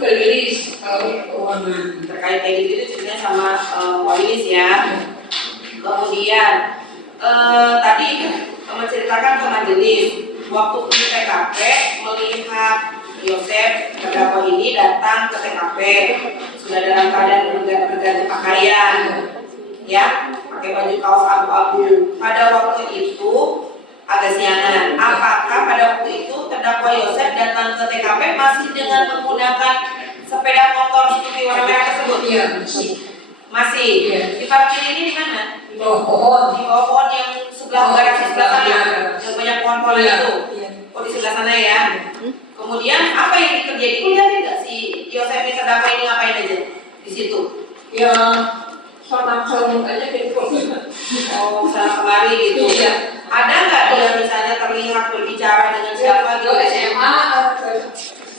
Lilis, kalau keuangan. Terkait kayak gitu ceritanya sama Walilis ya. Kemudian tadi menceritakan ke majelis waktu di TKP melihat Yosef terdakwa ini datang ke TKP sudah dalam keadaan berganti pakaian, ya, pakai baju kaos abu-abu. Pada waktu itu agak siangan. Apakah pada waktu itu terdakwa Yosef datang ke TKP masih dengan menggunakan sepeda motor SUV warna merah tersebut? Iya, masih. Iya. Di parkir ini di mana? Di bawah pohon. Di bawah pohon yang sebelah garasi sebelah sana, Iya. yang banyak pohon-pohon Iya. itu. Iya. Oh, di sebelah sana ya. Kemudian apa yang dikerjain? Ibu lihat nggak si Yosef ini terdakwa ini ngapain aja di situ? Ya, sorang-sorong aja gitu. Oh, sana kemari gitu. Iya. Ada nggak dia misalnya terlihat berbicara dengan siapa gitu? SMA,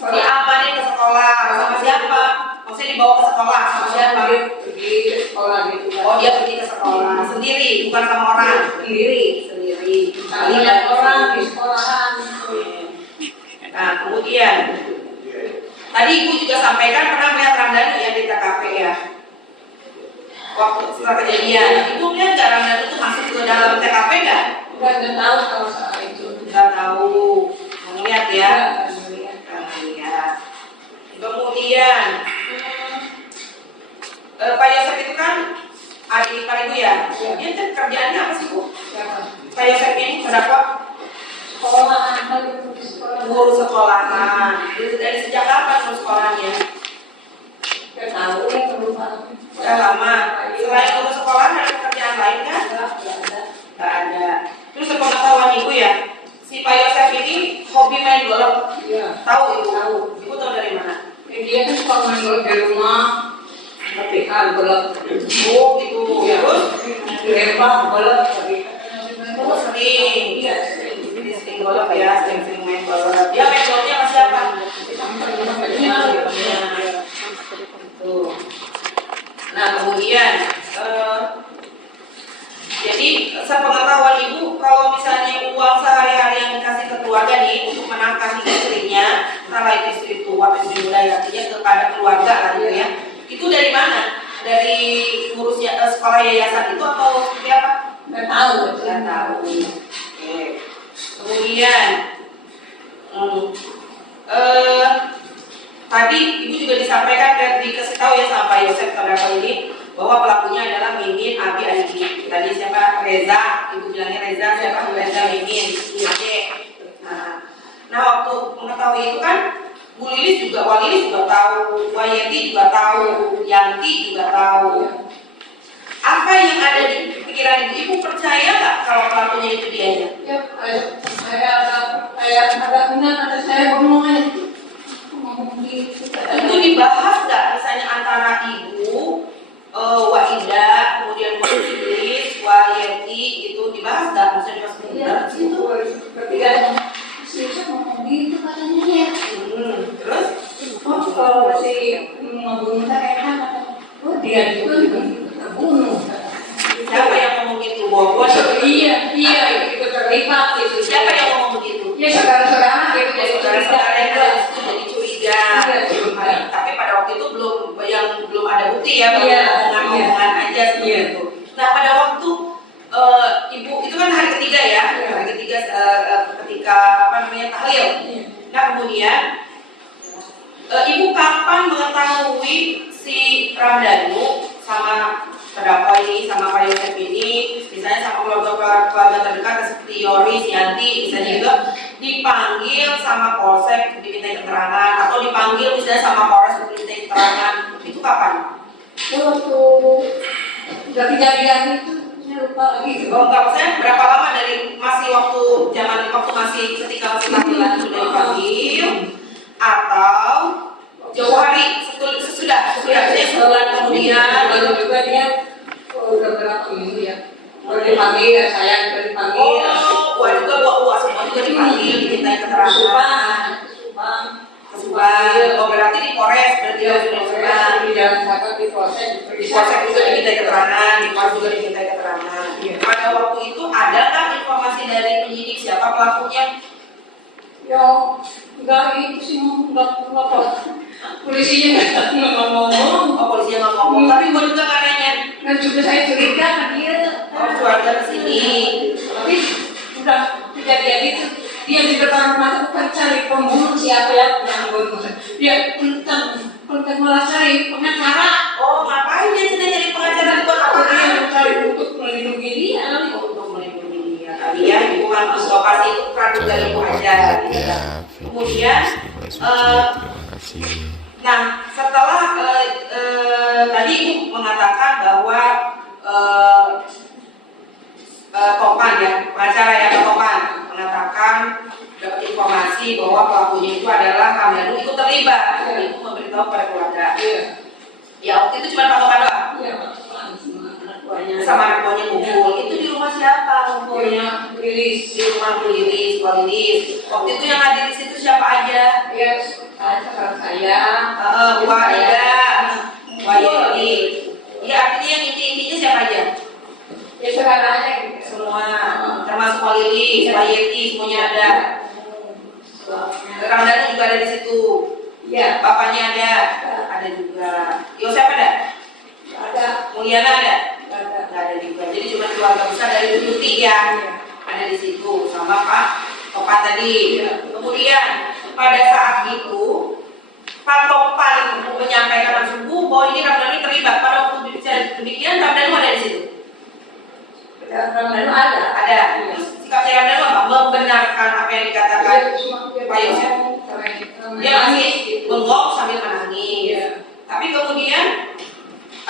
Diamanin ke sekolah sama siapa? Maksudnya dibawa ke sekolah sama siapa? pergi ke sekolah gitu. Oh, dia pergi ke sekolah sendiri, bukan sama orang. Sendiri. Lihat orang di sekolahan. Nah, kemudian tadi Ibu juga sampaikan pernah melihat Ramdhani ya di TKP ya. Waktu setelah kejadian, Ibu lihat nggak Ramdhani itu masuk ke dalam TKP nggak? Nggak tahu kalau soal itu. Nggak tahu, melihat ya. Lihat. Lihat. Kemudian Pak Yosef itu kan adik Pak Ibu ya. Dia kerjaannya apa sih Bu? Pak Yosef ini terdakwa Sekolahan, guru sekolahan. Dari sejak kapan guru sekolahannya? nggak tahu ya kelupaan. Udah lama. Selain guru sekolahan ada pekerjaan lain kan? Nggak ada. Terus sepengetahuan Ibu ya, si Pak Yosef ini hobi main golf. Iya. Tahu Ibu? Tahu. Ibu tahu dari mana? Dia kan suka main golf di rumah. Tapi golf. Oh gitu. Terus? Lempar golf. Oh sering. Iya, sering. Jadi sering golf ya, sering main golf. Dia main golfnya sama siapa? Tuh. Nah kemudian jadi sepengetahuan Ibu kalau misalnya uang sehari-hari yang dikasih ke keluarga nih untuk menafkahi istrinya, entahlah itu istri tua atau istri muda ya, artinya kepada keluarga lah gitu ya, itu dari mana? Dari ngurus sekolah yayasan itu atau seperti apa? Nggak tahu. Nggak tahu. Oke. Kemudian tadi Ibu juga disampaikan dan dikasih tahu ya sama Pak Yosef terdakwa ini bahwa pelakunya adalah Mimin Abi Aligi. Tadi siapa? Reza. Ibu bilangnya Reza. Siapa? Reza Mimin. Nah waktu mengetahui itu kan Bu Lilis juga, Walilis juga tahu, Wayeti juga tahu, Yanti juga tahu. Apa yang ada di pikiran Ibu? Ibu percaya nggak kalau pelakunya itu dianya? Ya, saya ada benar, ada saya ngomong aja. Ngomong gitu. Itu dibahas nggak misalnya antara Ibu, Waida, kemudian Walilis, Wayeti itu dibahas nggak? Misalnya dibahas Itu ketiganya. Saya ngomong gitu katanya ya. Terus? Oh, kalau si ngebunuh saya kan katanya, oh dia juga terbunuh. Siapa yang ngomong gitu? Bobo? Iya, itu terlibat gitu. Siapa yang ngomong begitu? Ya saudara-saudara gitu, jadi Saudara-saudara yang curiga. itu jadi curiga. Iya, curiga. Tapi pada waktu itu belum ada bukti ya, baru Iya, omongan-omongan aja seperti iya. itu. Nah pada waktu ketiga ya, hari ketiga ketika apa namanya tahlil. Nah kemudian ibu kapan mengetahui si Ramdhanu sama terdakwa ini, sama Pak Yosef ini, misalnya sama keluarga terdekat seperti Yoris, Yanti, misalnya juga dipanggil sama Polsek diminta keterangan, atau dipanggil misalnya sama Polres untuk diminta keterangan, itu kapan? Waktu udah kejadian itu saya lupa lagi. Oh enggak, maksudnya berapa lama dari masih waktu masih ketika masih tahlilan sudah dipanggil, atau jauh hari sesudah jadi sebulan kemudian Lalu juga dia udah berapa minggu ya. Udah dipanggil ya, saya juga dipanggil. Wah juga buat semua juga dipanggil diminta keterangan. Oh berarti di Polres berarti sudah di dalam sana di proses juga diminta keterangan, di Polres juga diminta keterangan. Pada waktu itu ada nggak informasi dari penyidik siapa pelakunya? ya enggak itu sih enggak apa polisinya nggak ngomong. Oh polisinya nggak ngomong, tapi gua juga nggak nanya. Dan juga saya curiga kan dia Keluarga kesini. tapi udah kejadian itu dia di depan rumah itu kan cari pembunuh siapa yang membunuh dia kontak malah cari pengacara. Oh ngapain dia sedang jadi pengacara buat apa? Dia mencari untuk melindungi dia. Untuk melindungi dia kali ya, bukan lokasi itu kan juga ibu aja. Ya, Kemudian terima kasih. nah setelah tadi ibu mengatakan bahwa Topan ya, pengacara ya Topan mengatakan dapat informasi bahwa pelakunya itu adalah Ramdhanu ikut terlibat. Ibu memberitahu kepada keluarga. Ya waktu itu cuma Pak Topan doang. Iya, Sama anak buahnya ngumpul. Itu di rumah siapa ngumpulnya? Lilis. Di rumah Bu Lilis, Bu Lilis. Waktu itu yang hadir di situ siapa aja? Ya, saya. Wah Ida, Wah Yodi. Ya artinya yang inti-intinya siapa aja? Ya sekarang aja gitu. Semua, termasuk Wah Lilis, Wah Yeti, semuanya ada. Ramdhanu juga ada di situ. Iya. Bapaknya ada juga. Yosef ada? Ada. Mulyana ada? Ada. Nggak ada juga. Jadi cuma keluarga besar dari Bu Tuti ya. Ada di situ sama Pak Topan tadi. Kemudian pada saat itu Pak Topan menyampaikan langsung bahwa ini Ramdhanu terlibat. Pada waktu bicara demikian Ramdhanu ada di situ. Ramdhanu ada. Ada. Sikapnya Ramdhanu apa? Membenarkan apa yang dikatakan Pak Yosef. Dia masih bengong sambil menangis. Tapi kemudian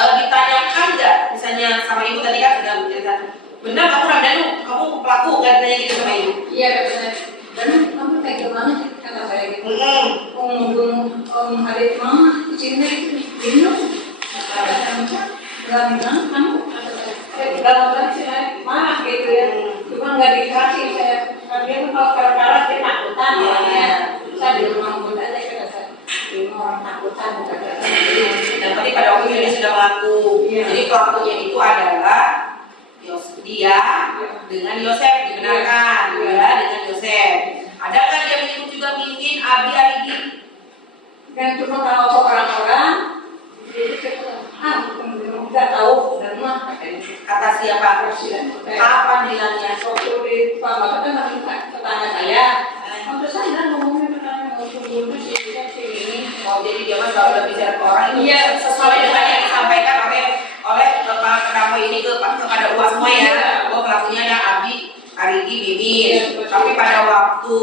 ditanyakan nggak, misalnya sama ibu tadi kan sudah menceritakan, benar kamu Ramdhanu, kamu pelaku, nggak ditanya gitu sama ibu? Iya benar. Dan kamu tega banget kata saya gitu. Om Harit mama cinta itu minum. Ramdhanu kamu dalam hati saya marah gitu ya. Cuma nggak dikasih saya. Dia kalau kalah dia takutan. Saya di rumah bunda aja kata saya. Ini orang takutan bukan. Dan tadi pada waktu itu dia sudah mengaku. Jadi pelakunya itu adalah dia dengan Yosef, dibenarkan dia dengan Yosef. Adakah dia menyebut juga Mimin, Abi, Arigi? Dan cuma kalau orang-orang nggak tahu dan mah Kata siapa? Kapan bilangnya? waktu di Pak Bapak kan minta tetangga saya. Waktu saya ngomongnya tetangga ngomongnya sini. Oh jadi dia mah kalau bicara ke orang itu Iya. sesuai dengan yang disampaikan oleh pendakwah ini kepada uas semua ya. Oh pelakunya ada Abi, Arigi, Mimin. Tapi pada waktu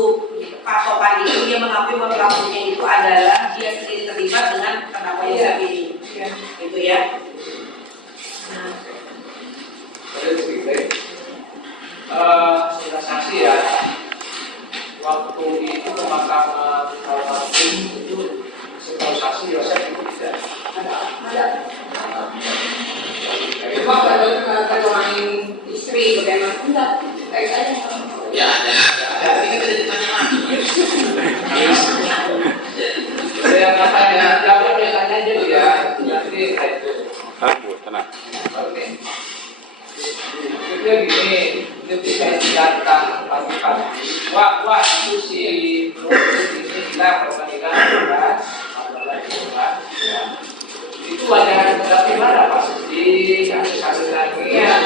Pak Topan itu dia mengakui bahwa pelakunya itu adalah dia sendiri terlibat dengan pendakwah Yosef ini. Itu ya. Nah. Sudah saksi ya. Waktu itu pemakaman almarhum itu setahu saksi Yosef itu tidak Ada. Cuma kalau main istri bagaimana enggak baik aja. Ya ada. Tapi kita jadi tanya lagi. saya katanya jawab yang tanya aja ya nanti itu. Tenang. Oke. Itu gini, itu bisa datang pagi-pagi. Wah itu si ini kita perbandingan kan, itu wajar tapi mana pasti kasus lagi ya.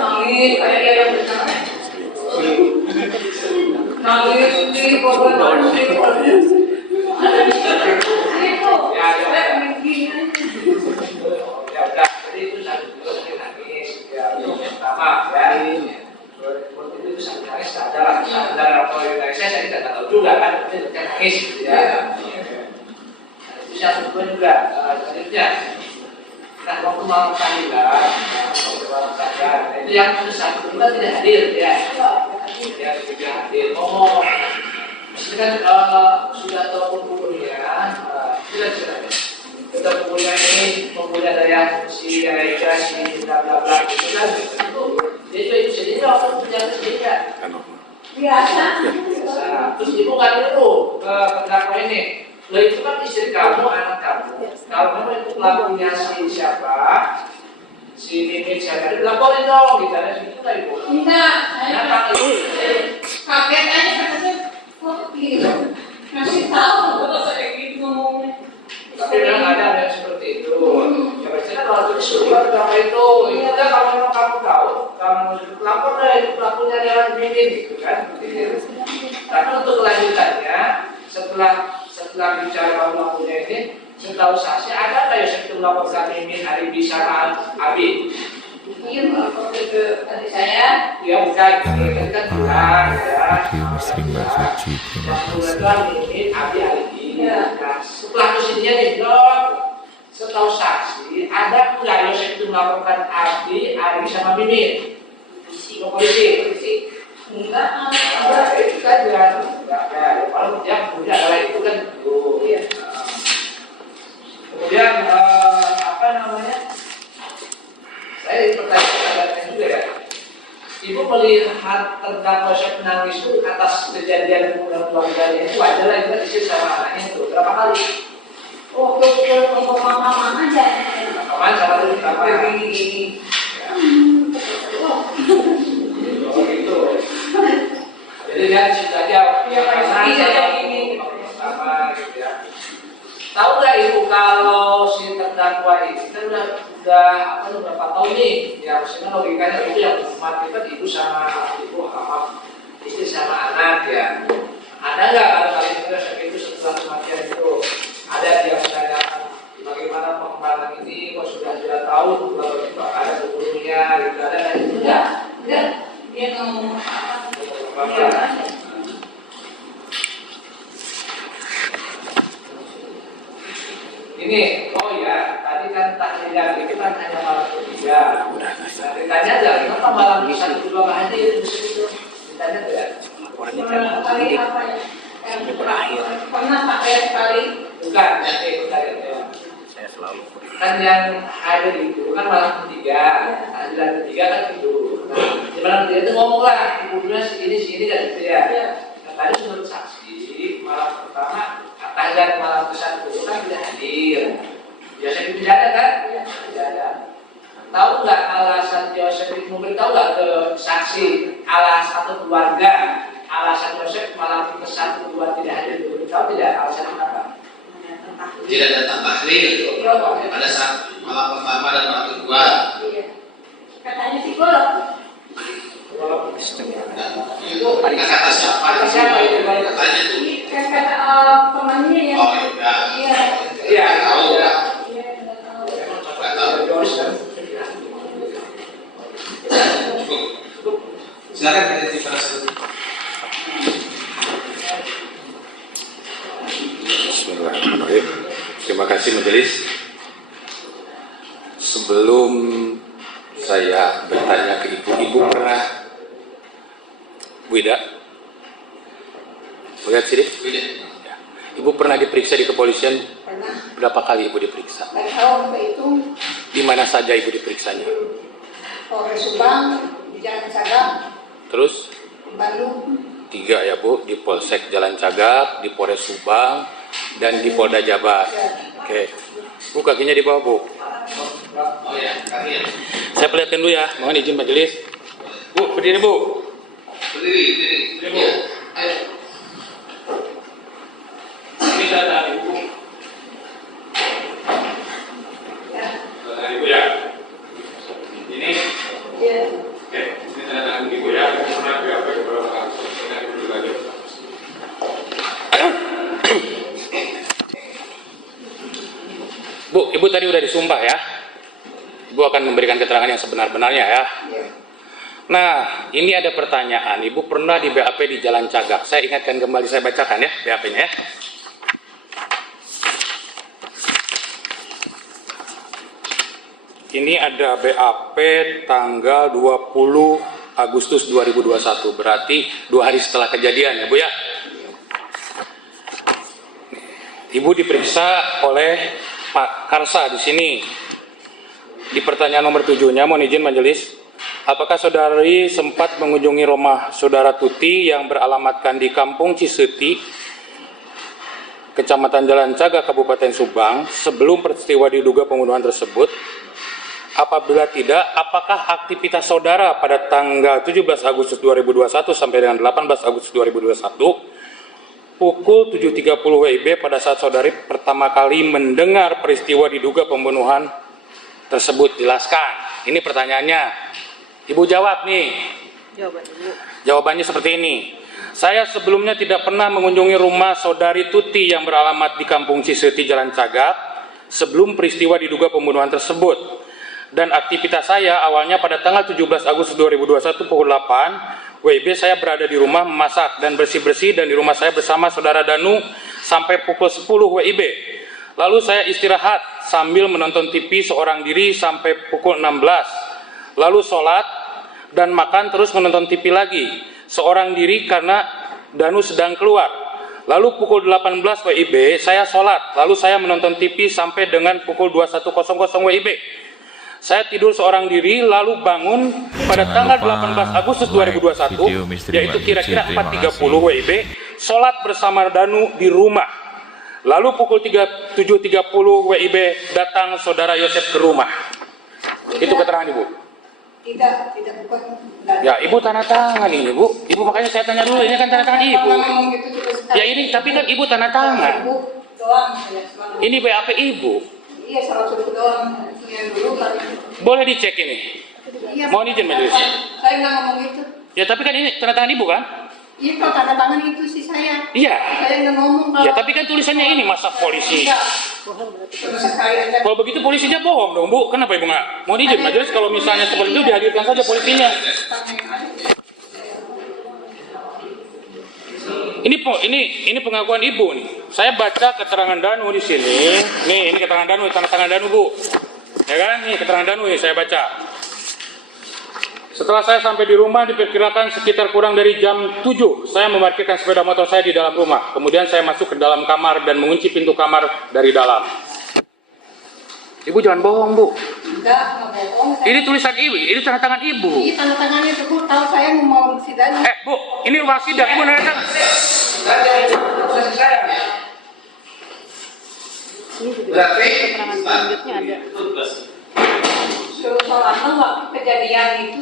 Nangis kayak dia yang benar. di korban Ya udah, jadi itu satu sakit nangis. Ya itu pertama ya. Itu sakit nangis sadar atau yang saya tidak tahu juga kan, itu sakit nangis ya. Itu yang kedua juga selanjutnya. Nah, waktu malam tahlilan, itu yang satu kita tidak hadir ya. Ya tidak hadir. Ngomong, misalkan sudah tahu pembunuhnya, kita pembunuhnya ini pembunuh dari yang si Raja, si bla bla bla itu kan itu sendiri waktu terjadi sendiri kan. biasa. Terus ibu nggak dulu ke terdakwa ini. Lo itu kan istri kamu, anak kamu. Kalau memang itu pelakunya si siapa, si Mimin siapa, laporin dong, gitu ada situ lah ibu. Enggak, Kenapa ibu? kaget aja katanya, kok gitu, masih tahu kalau saya gitu ngomongnya. Tapi memang ada yang seperti itu. Ya biasanya kalau itu disuruh berapa itu kan kalau memang kamu tahu, kamu lapor deh itu pelakunya adalah Mimin, gitu kan? Tapi untuk kelanjutannya, setelah bicara pelakunya ini, setahu saksi ada nggak yang itu melaporkan Mimin hari bisa Abi? Iya, melapor ke adik saya. Ya bukan, ini kan bilang ya. Video Misteri Mbak Suci, terima kasih. Mimin Abi hari ini. Nah, setelah kesininya nih dok, setahu saksi ada nggak yang itu melaporkan Abi sama Mimin? Ke polisi. Enggak, Nah, itu saja. Ya, kalau dia punya adalah itu kan itu. iya. Kemudian apa namanya? Saya pertanyaan juga ya. Ibu melihat terdakwa Syekh menangis itu atas kejadian pembunuhan keluarganya itu wajar lah juga disini sama anaknya itu berapa kali? Oh, ke mama aja. Kemarin sama tadi berapa? Gini. Oh gitu. Jadi lihat di situ aja. Ini. Sama gitu ya. Tahu nggak ibu kalau si terdakwa ini kan udah berapa tahun nih? Ya maksudnya logikanya itu yang mati kan ibu sama istri sama anak ya. Ada nggak kalau kalian itu setelah kematian itu ada yang menanyakan bagaimana pengembangan ini? Kok sudah tahu kalau ada pembunuhnya gitu ada nggak itu? Enggak. Dia ngomong apa? Ini, oh ya, tadi kan tahlilan itu kan hanya malam ketiga. Nah, ditanya aja, kenapa malam satu dua nggak hadir? Ditanya tuh ya. Kali apa ya? Pernah pakai kali. Bukan, itu tadi ya. Kan yang hadir itu kan malam ketiga, tahlilan ketiga kan itu. Nah, di malam ketiga itu ngomong lah, ibunya sini kan gitu ya. Nah, tadi menurut saksi malam pertama tahlilan malam ke-1 itu kan tidak hadir. Biasanya tidak ada kan? Tidak ada. Tahu nggak alasan Yosef itu memberitahu nggak ke saksi alasan atau keluarga alasan Yosef malam ke-1 2 tidak hadir memberitahu tidak alasan apa? Tidak datang tahlil pada saat malam pertama dan malam kedua. Iya. Katanya psikolog. Itu kata siapa? Kata siapa itu? Katanya itu. Kan kata temannya yang. Oh iya. Iya. Iya. Tahu ya. Iya, nggak tahu. Nggak tahu. Cukup. Silakan identifikasi. Bismillahirrahmanirrahim. Terima kasih majelis. Sebelum saya bertanya ke ibu pernah Bu Ida? Lihat sini. Ya. Ibu pernah diperiksa di kepolisian? Pernah. Berapa kali ibu diperiksa? Nggak tahu sampai itu. Di mana saja ibu diperiksanya? Polres Subang, di Jalan Cagak, Terus? Bandung. 3 ya Bu, di Polsek Jalan Cagak, di Polres Subang, dan di Polda Jabar. Oke. Bu, kakinya di bawah Bu. Oh ya, kalian. Saya perlihatkan dulu ya, mohon izin majelis. Bu, berdiri Bu. Berdiri. Ya. Ayo. Ini data ibu. Data ibu ya. Ini. Iya. Oke, ini data ibu ya. Kemudian apa beberapa kali. Kita dulu lagi. Ibu tadi udah disumpah ya. Ibu akan memberikan keterangan yang sebenar-benarnya ya. Nah, ini ada pertanyaan. Ibu pernah di BAP di Jalan Cagak. Saya ingatkan kembali, saya bacakan ya BAP-nya ya. Ini ada BAP tanggal 20 Agustus 2021. Berarti 2 hari setelah kejadian ya Bu ya. Ibu diperiksa oleh Pak Karsa di sini. Di pertanyaan nomor 7-nya, mohon izin majelis. Apakah saudari sempat mengunjungi rumah saudara Tuti yang beralamatkan di Kampung Ciseti, Kecamatan Jalan Cagak, Kabupaten Subang, sebelum peristiwa diduga pembunuhan tersebut? Apabila tidak, apakah aktivitas saudara pada tanggal 17 Agustus 2021 sampai dengan 18 Agustus 2021 pukul 7.30 WIB pada saat saudari pertama kali mendengar peristiwa diduga pembunuhan tersebut? Jelaskan. Ini pertanyaannya. Ibu jawab nih. Jawabannya seperti ini. Saya sebelumnya tidak pernah mengunjungi rumah saudari Tuti yang beralamat di Kampung Ciseti, Jalan Cagak sebelum peristiwa diduga pembunuhan tersebut. Dan aktivitas saya awalnya pada tanggal 17 Agustus 2021 pukul 8 WIB saya berada di rumah memasak dan bersih-bersih dan di rumah saya bersama saudara Danu sampai pukul 10 WIB. Lalu saya istirahat sambil menonton TV seorang diri sampai pukul 16. Lalu sholat dan makan terus menonton TV lagi seorang diri karena Danu sedang keluar. Lalu pukul 18 WIB saya sholat, lalu saya menonton TV sampai dengan pukul 21.00 WIB. Saya tidur seorang diri lalu bangun pada tanggal 18 Agustus 2021, yaitu kira-kira 4.30 WIB, sholat bersama Danu di rumah. Lalu pukul 7.30 WIB datang saudara Yosef ke rumah. Itu keterangan Ibu. Tidak bukan. Ya, Ibu tanda tangan ini, Bu. Ibu makanya saya tanya dulu, ini kan tanda tangan Ibu. Ya ini, tapi kan Ibu tanda tangan. Ini BAP Ibu. Iya, salah satu doang. Itu yang dulu kan. Boleh dicek ini. Iya, mohon izin majelis. Saya nggak ngomong itu. Ya, tapi kan ini tanda tangan Ibu kan? Iya, kalau tanda tangan itu sih saya. Iya. Saya nggak ngomong. Kalau... Ya, tapi kan tulisannya ini masa polisi. Iya. Kalau begitu polisinya bohong dong, Bu. Kenapa Ibu nggak? Mohon izin majelis, kalau misalnya seperti itu dihadirkan saja polisinya. Ini pengakuan Ibu nih. Saya baca keterangan Danu di sini. Nih, ini keterangan Danu, tanda tangan Danu, Bu. Ya kan? Nih keterangan Danu nih saya baca. Setelah saya sampai di rumah diperkirakan sekitar kurang dari jam 7, saya memarkirkan sepeda motor saya di dalam rumah. Kemudian saya masuk ke dalam kamar dan mengunci pintu kamar dari dalam. Ibu jangan bohong, Bu. Enggak bohong. Ini tulisan Ibu, ini tanda tangan Ibu. Iya, tanda tangannya itu, Bu. Tahu saya mau sidang. Bu, ini ruang sidang, Ibu nanda tangan. Berarti selanjutnya ada. Terus soalnya waktu kejadian itu.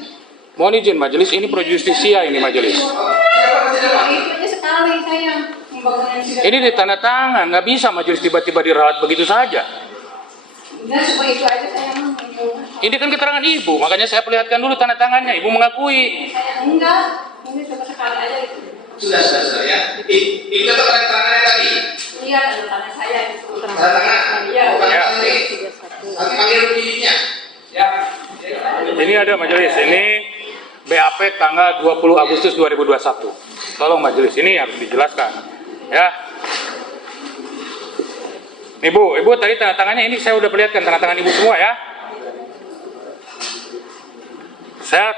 Mohon izin majelis, ini pro justisia ini majelis. Itu aja sekali saya membangun sidang. Ini ditanda tangan, nggak bisa majelis tiba-tiba diralat begitu saja. Nah, cuma itu aja saya mau. Ini kan keterangan Ibu, makanya saya perlihatkan dulu tanda tangannya. Ibu mengakui. Saya enggak, ini cuma sekali aja itu. sudah ya. Itu tanda tangannya tadi. Iya, tanda tangan saya itu. Tanda tangan. Iya. Bukan Ya. nanti. Nanti panggil penyidikannya. Ya. Ini ada majelis, ini BAP tanggal 20 Agustus 2021. Tolong majelis, ini harus dijelaskan. Ya. Nih Bu, Ibu tadi tanda tangannya ini saya udah perlihatkan tanda tangan Ibu semua ya. Saya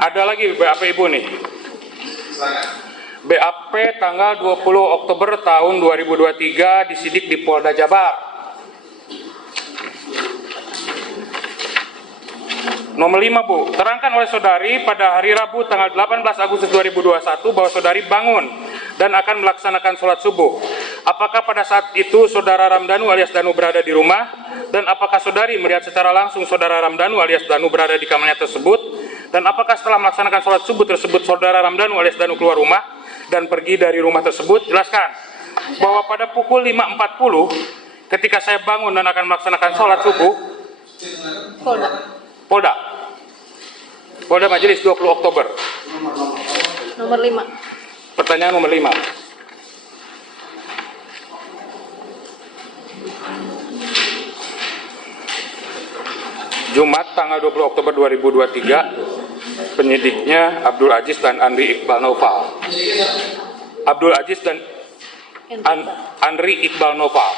ada lagi BAP Ibu nih. BAP tanggal 20 Oktober tahun 2023 disidik di Polda Jabar. Nomor 5 Bu, terangkan oleh saudari pada hari Rabu tanggal 18 Agustus 2021 bahwa saudari bangun dan akan melaksanakan sholat subuh. Apakah pada saat itu saudara Ramdhanu alias Danu berada di rumah? Dan apakah saudari melihat secara langsung saudara Ramdhanu alias Danu berada di kamarnya tersebut? Dan apakah setelah melaksanakan sholat subuh tersebut saudara Ramdhanu alias Danu keluar rumah dan pergi dari rumah tersebut? Jelaskan bahwa pada pukul 5.40 ketika saya bangun dan akan melaksanakan sholat subuh, Polda Majelis 20 Oktober. Nomor 5. Pertanyaan nomor 5. Jumat tanggal 20 Oktober 2023, penyidiknya Abdul Aziz dan Andri Iqbal Noval. Abdul Aziz dan Andri Iqbal Noval.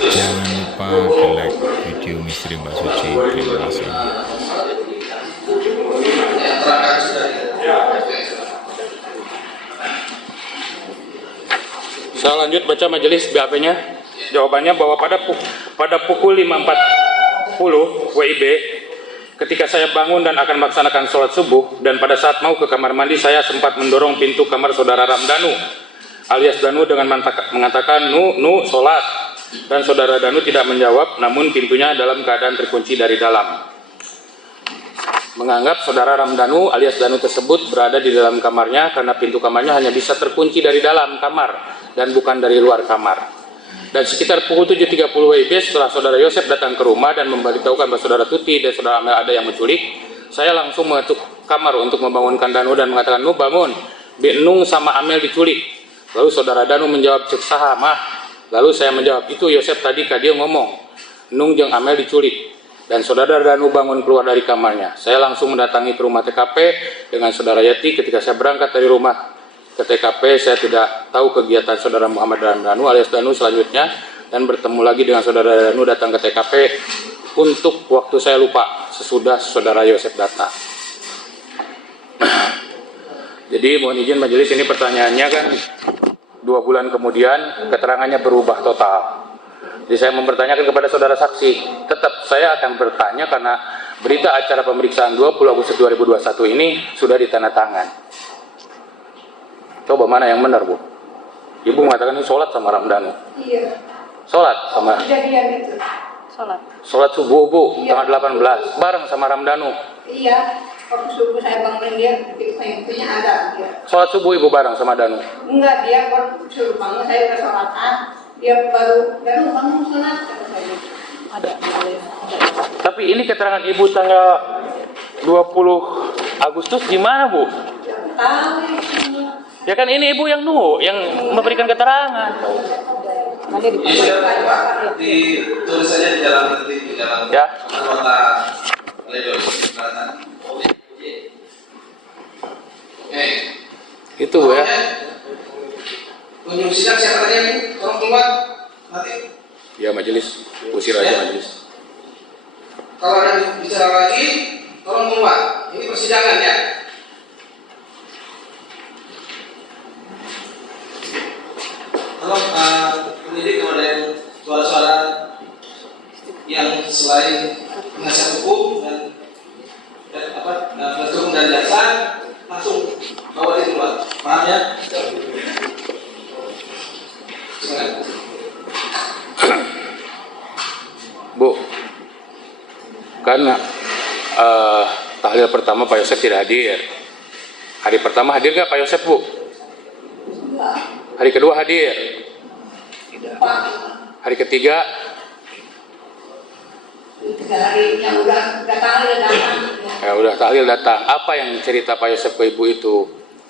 Jangan lupa like video Misteri Mbak Suci. Terima kasih. Saya lanjut baca majelis BAP-nya. Jawabannya bahwa pada pukul 5.40 WIB, ketika saya bangun dan akan melaksanakan sholat subuh, dan pada saat mau ke kamar mandi, saya sempat mendorong pintu kamar saudara Ramdhanu alias Danu dengan mengatakan, Nu, sholat. Dan saudara Danu tidak menjawab, namun pintunya dalam keadaan terkunci dari dalam. Menganggap saudara Ramdhanu alias Danu tersebut berada di dalam kamarnya karena pintu kamarnya hanya bisa terkunci dari dalam kamar dan bukan dari luar kamar. Dan sekitar pukul 7.30 WIB, setelah saudara Yosep datang ke rumah dan memberitahukan bahwa saudara Tuti dan saudara Amel ada yang menculik, saya langsung mengetuk kamar untuk membangunkan Danu dan mengatakan, Nu bangun, Nung sama Amel diculik. Lalu saudara Danu menjawab, cek saha mah. Lalu saya menjawab, itu Yosep tadi dia ngomong, Nung jeung Amel diculik. Dan saudara Danu bangun keluar dari kamarnya. Saya langsung mendatangi ke rumah TKP dengan saudara Yati. Ketika saya berangkat dari rumah ke TKP, saya tidak tahu kegiatan saudara Muhammad Danu alias Danu selanjutnya, dan bertemu lagi dengan saudara Danu datang ke TKP untuk waktu saya lupa sesudah saudara Yosep datang. Jadi mohon izin majelis, ini pertanyaannya kan 2 bulan kemudian keterangannya berubah total. Jadi saya mempertanyakan kepada saudara saksi, tetap saya akan bertanya karena berita acara pemeriksaan 20 Agustus 2021 ini sudah ditandatangan. Coba mana yang benar, Bu? Ibu mengatakan ini sholat sama Ramdhanu. Iya. Sholat sama? Kejadian itu. Sholat subuh, Bu, Iya. tanggal 18, bareng sama Ramdhanu. Iya. Waktu subuh saya bangun dia, pintunya ada dia. Sholat subuh Ibu bareng sama Danu? Enggak, dia baru suruh bangun, saya bersolatan. Dia baru bangun sholat. Ada. Tapi ini keterangan Ibu tanggal 20 Agustus gimana, Bu? Tahu Ya kan ini Ibu yang memberikan keterangan. Ditulis saja di dalam nanti di dalam Ya. anggota pledoi keberatan. Itu ya. Pengunjung sidang siapa tadi ini? Tolong keluar nanti. Ya majelis, usir aja majelis. Kalau ada yang bicara lagi, tolong keluar. Ini persidangan ya. Tolong penyidik kepada suara-suara yang selain penasihat hukum dan penasihat hukum dan jaksa, langsung bawa dia keluar. Paham ya? Silakan. Bu, karena tahlil pertama Pak Yosep tidak hadir. Hari pertama hadir nggak Pak Yosep, Bu? Hari kedua hadir. Hari ketiga? 3 hari yang udah tahlil datang. Ya udah tahlil datang. Apa yang cerita Pak Yosep ke Ibu itu?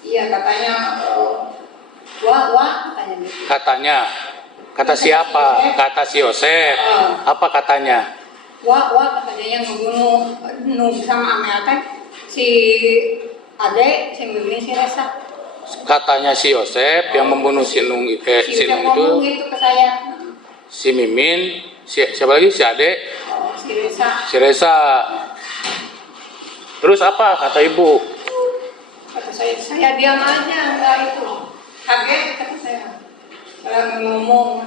Iya, katanya katanya gitu. Katanya, kata siapa? Kata si Yosep. Apa katanya? Katanya yang membunuh Nung sama Amel kan si Ade, si Mimin, si Resa. Katanya si Yosep yang membunuh si Nung Si itu, ngomong gitu ke saya. si Mimin, siapa lagi? Si Ade, Si Resa. si Resa. Terus apa kata ibu? Kata saya diam aja, enggak itu. Kaget kata saya. Saya ngomong.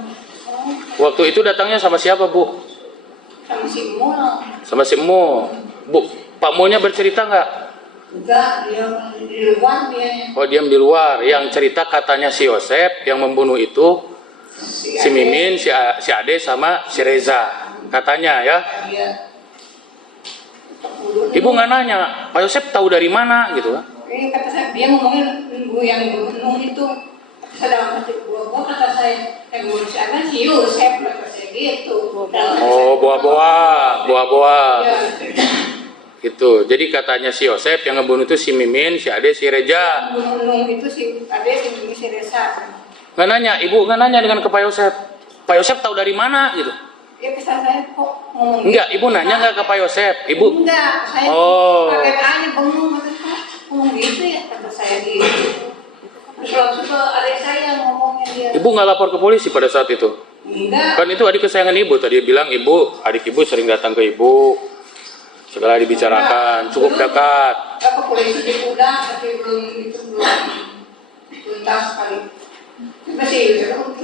Waktu itu datangnya sama siapa, Bu? Sama si Mul. Sama si Mo. Bu, Pak Mo-nya bercerita nggak? Enggak, dia di luar dia. Oh, diam di luar. Yang cerita katanya si Yosep yang membunuh itu si Mimin, si Ade sama si Reza. Katanya ya. Dia. Ibu nggak nanya, Pak Yosep tahu dari mana gitu kan? Ini kata saya, dia ngomongin ibu yang gunung itu. Saya dalam hati gua kata saya, yang gue siapa si Yosef kata saya gitu. Oh, boa-boa. Ya. Gitu. Jadi katanya si Yosep yang ngebunuh itu si Mimin, si Ade, si Reza. Gunung itu si Ade, si Reza. Nggak nanya, ibu nggak nanya dengan ke Pak Yosep. Pak Yosep tahu dari mana gitu? Ya kesal saya kok ngomong. Enggak, ibu nanya nggak ke Pak Yosep? Ibu. Enggak, saya kaget aja bengong kata kok ngomong gitu ya kata saya gitu. Terus langsung ke adik saya ngomongnya dia. Ibu nggak lapor ke polisi pada saat itu? Enggak. Kan itu adik kesayangan ibu. Tadi bilang adik ibu sering datang ke ibu. Segala dibicarakan, cukup dekat. Ke polisi dia udah, tapi belum tuntas sekali. Terus sih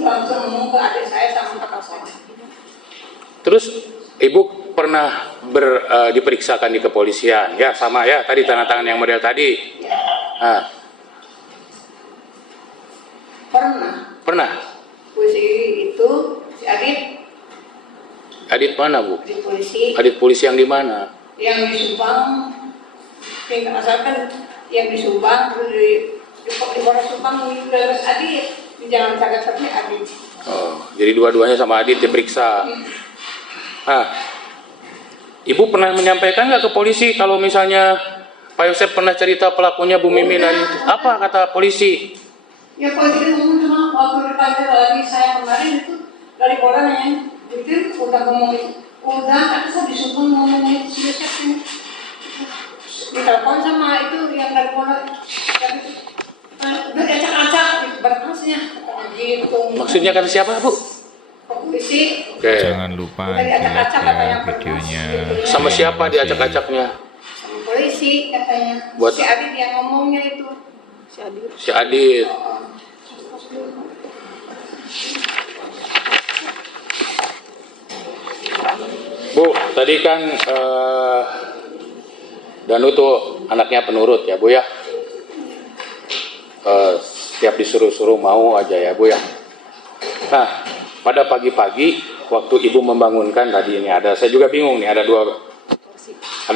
langsung ngomong ke adik saya sama kakak saya. Terus ibu pernah diperiksakan di kepolisian, ya sama ya tadi tanda tangan yang model tadi. Ya. Nah, Pernah. Polisi itu si Adit mana bu? di polisi Adit polisi yang di mana? yang di Subang, yang asalkan yang di Subang, terus di Polres Subang terus Adit di Jalan Cagat Sate Adit. Oh, jadi dua-duanya sama Adit diperiksa. Nah, ibu pernah menyampaikan nggak ke polisi kalau misalnya Pak Yosep pernah cerita pelakunya Bu Mimin dan apa kata polisi? Ya polisi ngomong cuma waktu dipanggil lagi saya kemarin itu dari Polda nanya, itu udah ngomong itu, udah kan saya disuruh ngomongin sudah siap ini. Ditelepon sama itu yang dari Polda, yang itu, udah diacak-acak berkasnya, gitu. Maksudnya kata siapa bu? Polisi. Oke. Jangan lupa di-like ya videonya. Sama siapa diacak-acaknya? Sama polisi katanya. Buat- Si Adit yang ngomongnya itu. Si Adit. Bu, tadi kan Danu tuh anaknya penurut ya Bu ya. Setiap disuruh-suruh mau aja ya Bu ya. Nah, pada pagi-pagi waktu ibu membangunkan tadi ini saya juga bingung nih ada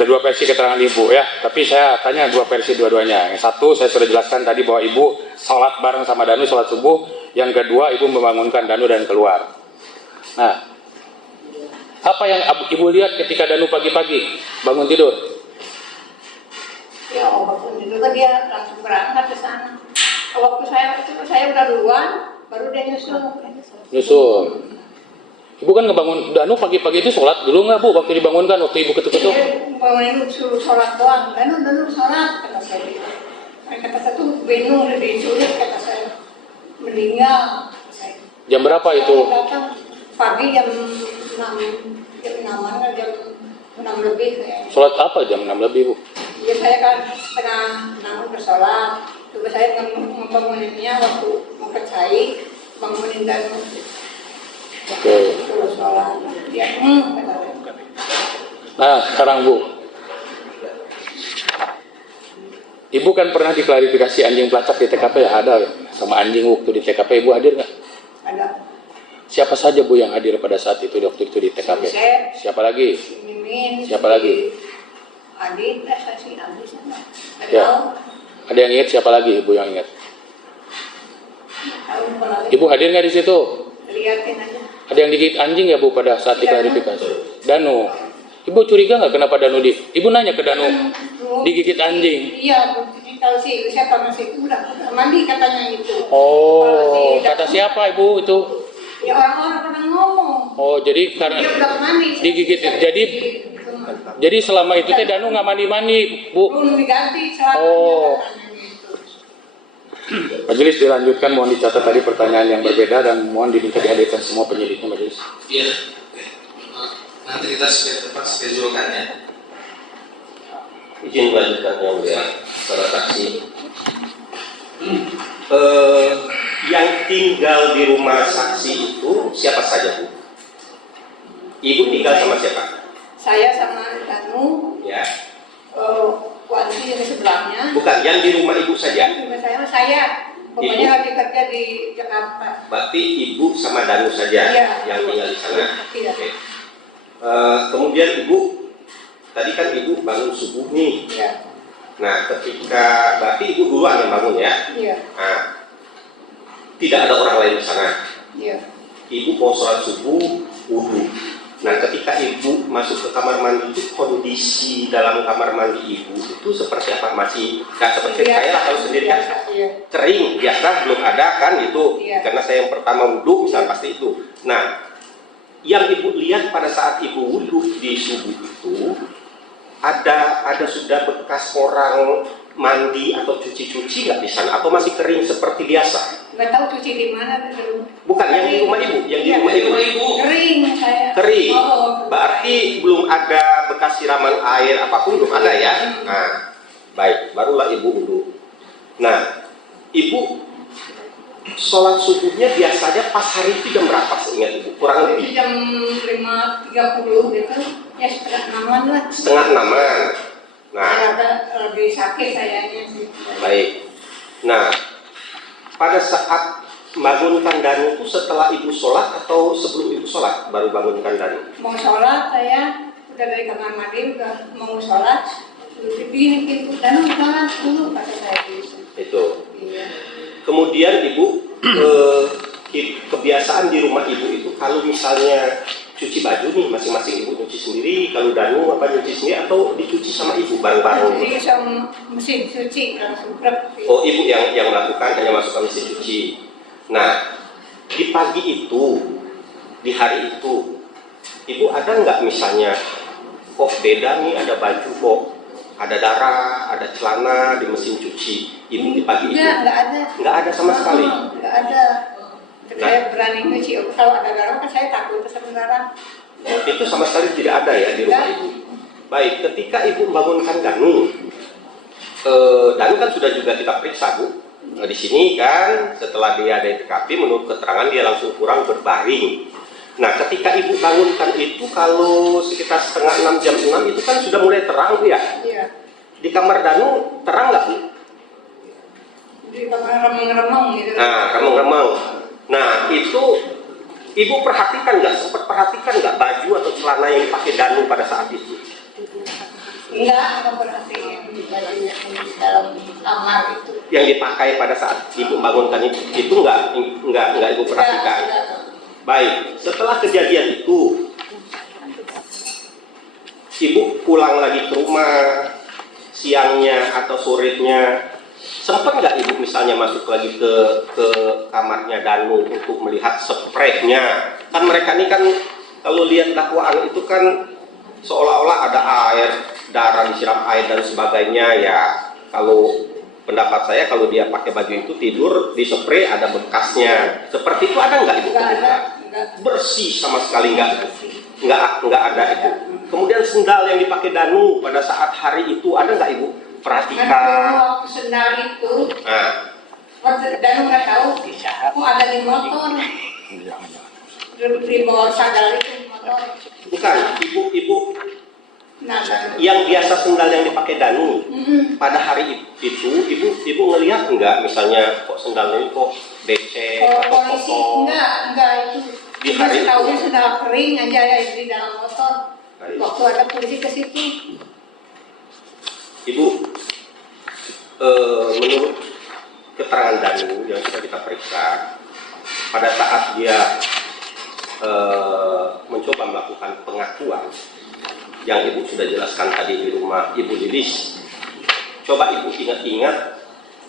dua versi keterangan ibu ya. Tapi saya tanya dua versi dua-duanya. Yang satu saya sudah jelaskan tadi bahwa ibu sholat bareng sama Danu sholat subuh. Yang kedua ibu membangunkan Danu dan keluar. Nah, apa yang ibu lihat ketika Danu pagi-pagi bangun tidur? Ya, waktu itu kan dia langsung berangkat ke sana. Waktu saya udah duluan, baru dia nyusul. Nyusul. Ibu kan ngebangun Danu pagi-pagi itu sholat dulu nggak Bu? Waktu dibangunkan, waktu ibu ketuk-ketuk? Bangunin suruh sholat doang. Danu sholat, kata saya. Kata saya tuh bingung, udah diculik, kata saya. Meninggal, kata saya. Jam berapa itu? Datang pagi jam 6-an, jam 6 lebih kayaknya. Sholat apa jam 6 lebih Bu? Ya saya kan setengah 6 bersolat. Coba saya membanguninnya waktu mau ke Cai, bangunin Danu. Oke. Terus sholat. Dia kata saya. Nah, sekarang Bu. Ibu kan pernah diklarifikasi anjing pelacak di TKP ya? Ada ya? Sama anjing waktu di TKP, Ibu hadir nggak? Ada. Siapa saja Bu yang hadir pada saat itu waktu itu di TKP? Siapa lagi? Mimin. Siapa lagi? Adit, si Adit sana. Ya. Ada yang ingat siapa lagi Ibu yang ingat? Ibu hadir nggak di situ? Liatin aja. Ada yang digigit anjing ya Bu pada saat diklarifikasi? Danu. Ibu curiga nggak kenapa Danu Ibu nanya ke Danu digigit anjing? Iya, kalau si siapa masih itu udah mandi katanya itu. Oh, kata siapa Ibu itu? Ya orang-orang pernah ngomong. Oh, jadi karena Dia udah mandi. digigit. Jadi selama itu teh Danu nggak mandi-mandi Bu. Belum diganti selama Oh. katanya gitu. Majelis dilanjutkan, mohon dicatat tadi pertanyaan yang berbeda dan mohon diminta dihadirkan semua penyidiknya majelis. Iya. Nanti kita schedule-kan ya. Izin melanjutkan yang mulia, saudara saksi. Yang tinggal di rumah saksi itu siapa saja, Bu? Ibu tinggal sama siapa? Saya sama Danu, Ya. Wanti yang di sebelahnya. Bukan, yang di rumah ibu saja. Rumah saya pokoknya Ibu? lagi kerja di Jakarta. Berarti ibu sama Danu saja Iya. yang tinggal di sana. Iya. Oke. Kemudian ibu, tadi kan ibu bangun subuh nih. Iya. Nah, ketika berarti ibu duluan yang bangun ya. Iya. Nah, tidak ada orang lain di sana. Iya. Ibu mau sholat subuh, wudhu. Nah, ketika ibu masuk ke kamar mandi itu kondisi dalam kamar mandi ibu itu seperti apa? Masih nggak seperti saya atau sendiri kan? Iya. Kering, biasa belum ada kan itu. Iya. Karena saya yang pertama wudhu, misalnya pasti itu. Nah, yang ibu lihat pada saat ibu wudhu di subuh itu ada sudah bekas orang mandi atau cuci-cuci nggak di sana atau masih kering seperti biasa? Nggak tahu cuci di mana. Bukan yang di rumah ibu, yang di Iya, rumah ibu. Kering saya. Kering. Oh, Berarti belum ada bekas siraman air apapun, belum ada ya? Nah, baik, barulah ibu wudhu. Nah, ibu sholat subuhnya biasanya pas hari itu jam berapa seingat ibu? Kurang lebih? jam 5.30 gitu. Ya setengah 6-an lah. Setengah 6-an. Nah, Ada lebih sakit sayanya sih. baik. Nah, pada saat membangunkan Danu itu setelah ibu sholat atau sebelum ibu sholat baru bangunkan Danu? Mau sholat saya udah dari kamar mandi udah mau sholat. Begini pintu dan sholat dulu kata saya gitu. Itu. Iya. Kemudian ibu kebiasaan di rumah ibu itu kalau misalnya cuci baju nih masing-masing ibu cuci sendiri, kalau Danu apa nyuci sendiri atau dicuci sama ibu bareng-bareng? Jadi sama mesin cuci langsung prep. Oh, ibu yang melakukan hanya masuk ke mesin cuci. Nah, di pagi itu, di hari itu, ibu ada nggak misalnya kok beda nih ada baju kok ada darah, ada celana di mesin cuci ibu di pagi itu? Nggak ada. Nggak ada sama sekali. Nggak ada. Saya berani nyuci. Kalau ada darah kan saya takut sebenarnya. Itu sama sekali tidak ada ya di rumah ibu. Baik, ketika ibu membangunkan Danu, Danu kan sudah juga kita periksa, Bu. Nah, di sini kan setelah dia ada di TKP, menurut keterangan dia langsung pulang berbaring. Nah, ketika ibu bangunkan itu kalau sekitar setengah 6 jam 6 itu kan sudah mulai terang, Bu ya? Iya. Di kamar Danu terang nggak, Bu? Di kamar remeng-remeng gitu. Nah, remeng-remeng. Nah, itu ibu perhatikan nggak, sempat perhatikan nggak baju atau celana yang dipakai Danu pada saat itu? Enggak perhatiin bajunya di dalam kamar itu. Yang dipakai pada saat ibu bangunkan itu nggak ibu perhatikan. Enggak. Baik, setelah kejadian itu ibu pulang lagi ke rumah siangnya atau sorenya, sempat nggak ibu misalnya masuk lagi ke kamarnya Danu untuk melihat spraynya? Kan mereka ini kan kalau lihat dakwaan itu kan seolah-olah ada air, darah disiram air dan sebagainya ya. Kalau pendapat saya kalau dia pakai baju itu tidur di spray ada bekasnya. Seperti itu ada nggak ibu? Enggak ada. Bersih sama sekali nggak ada itu. Kemudian sendal yang dipakai Danu pada saat hari itu ada nggak ibu? Perhatikan. Waktu sendal itu, Nah, Danu nggak tahu. Kok ada di motor? Di bawah sandal itu di motor. bukan ibu Nah, yang biasa sendal yang dipakai Danu. Pada hari itu ibu ngelihat nggak misalnya kok sendal ini kok becek kalau atau polisi kotor? enggak itu. Di hari itu. Tahunya sendal kering aja ya di dalam motor. Baik. Waktu ada polisi ke situ. Ibu, menurut keterangan Danu yang sudah kita periksa, pada saat dia mencoba melakukan pengakuan yang ibu sudah jelaskan tadi di rumah ibu Lilis, coba ibu ingat-ingat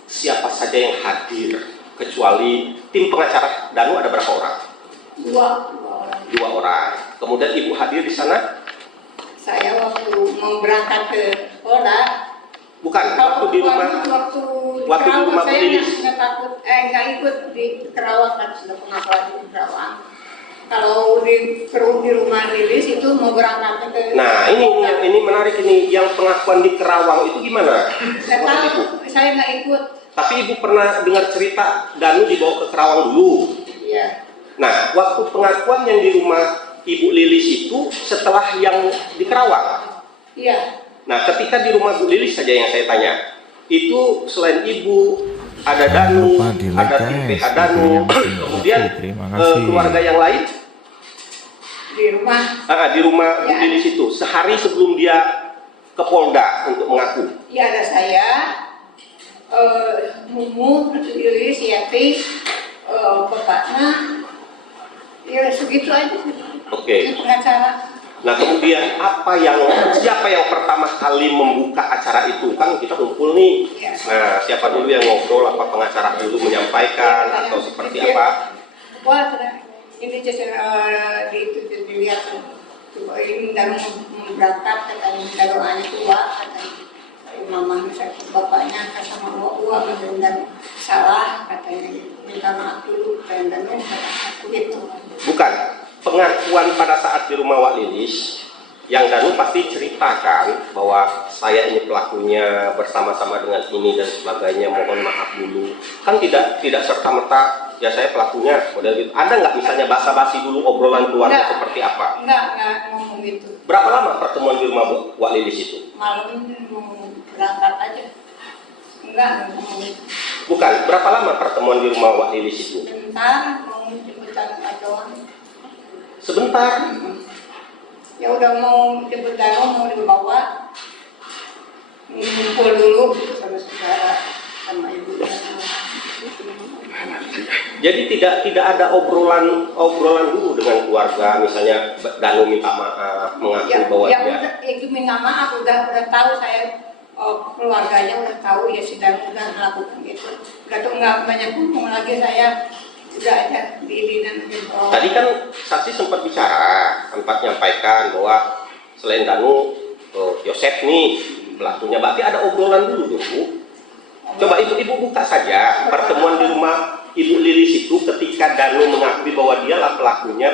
siapa saja yang hadir kecuali tim pengacara Danu ada berapa orang? Dua orang. Kemudian ibu hadir di sana? Saya waktu mau berangkat ke sekolah. Bukan, waktu di rumah. Waktu di rumah Bu saya Lilis. nggak takut, nggak ikut di Kerawang kan sudah pengakuan di Kerawang. kalau di rumah Lilis itu mau berangkat ke. Nah, ini menarik ini, yang pengakuan di Kerawang itu gimana? Saya tahu, saya nggak ikut. Tapi Ibu pernah dengar cerita Danu dibawa ke Kerawang dulu. Iya. Nah, waktu pengakuan yang di rumah Ibu Lilis itu setelah yang di Kerawang. Iya. Nah, ketika di rumah Bu Lilis saja yang saya tanya, itu selain Ibu ada Danu, Jangan lupa di like, ada tim guys. PA Danu, Videonya masih kemudian lucu. Terima kasih. keluarga yang lain Di rumah. Bu Ya. Lilis itu sehari sebelum dia ke Polda untuk mengaku. Iya, ada saya, Mumu, Lilis, Yati, bapaknya, ya segitu aja. Oke. Pengacara. Nah, kemudian siapa yang pertama kali membuka acara itu? Kan kita kumpul nih. Ya. Nah, siapa dulu yang ngobrol? Apa pengacara dulu menyampaikan atau seperti apa? Wah, ini di itu dilihat coba ini dan berangkat katanya minta doanya tua katanya mamanya saya bapaknya sama uang dan salah katanya minta maaf dulu dan aku gitu. Bukan. Pengakuan pada saat di rumah Wak Lilis, yang Danu pasti ceritakan bahwa saya ini pelakunya bersama-sama dengan ini dan sebagainya, mohon maaf dulu. Kan tidak serta-merta ya saya pelakunya model gitu. Ada nggak misalnya basa-basi dulu obrolan keluarga Enggak. seperti apa? Enggak ngomong gitu. Berapa lama pertemuan di rumah Wak Lilis itu? Malam mau berangkat aja. Enggak ngomong gitu. Bukan, berapa lama pertemuan di rumah Wak Lilis itu? Bentar mau jemputan doang. Sebentar. Ya udah mau jemput Danu mau dibawa ngumpul dulu sama saudara sama ibu. Jadi tidak ada obrolan dulu dengan keluarga, misalnya Danu minta maaf, mengaku bahwa ya dia. udah itu minta maaf udah tahu saya keluarganya udah tahu ya sedang udah melakukan itu. Udah tuh nggak banyak ngomong lagi saya udah aja di dan Tadi kan saksi sempat bicara, sempat nyampaikan bahwa selain Danu, Yosef nih pelakunya. Berarti ada obrolan dulu Bu. Coba ibu buka saja pertemuan di rumah Ibu Lilis itu ketika Danu mengakui bahwa dialah pelakunya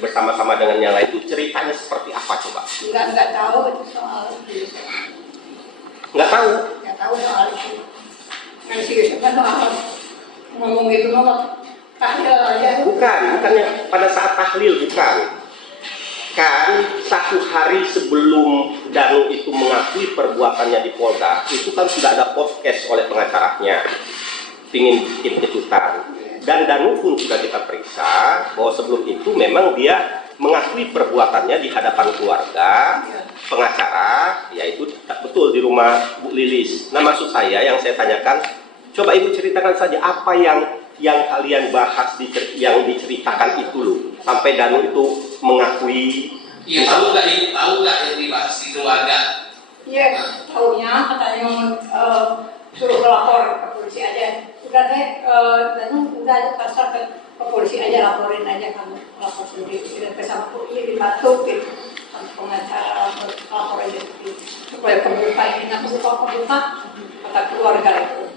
bersama-sama dengan yang lain, itu ceritanya seperti apa coba? nggak tahu itu soal itu. Nggak tahu. Nggak tahu soal itu. Nggak sih soal ngomong gitu mau tahlil aja. Bukannya pada saat tahlil, bukan. Kan 1 hari sebelum Danu itu mengakui perbuatannya di Polda, itu kan sudah ada podcast oleh pengacaranya, pingin bikin kejutan. Dan Danu pun sudah kita periksa bahwa sebelum itu memang dia mengakui perbuatannya di hadapan keluarga, pengacara, yaitu betul di rumah Bu Lilis. Nah, maksud saya yang saya tanyakan, coba Ibu ceritakan saja apa yang kalian bahas yang diceritakan itu loh, sampai Danu itu mengakui. Iya, tahu nggak yang dibahas di keluarga? Iya, taunya katanya suruh lapor ke polisi aja. Udah deh, Danu udah aja pasar ke polisi aja, laporin aja kamu lapor sendiri. Udah bersama polisi dibantu gitu. Pengacara lapor aja supaya kebuka ini nggak kebuka kata keluarga itu.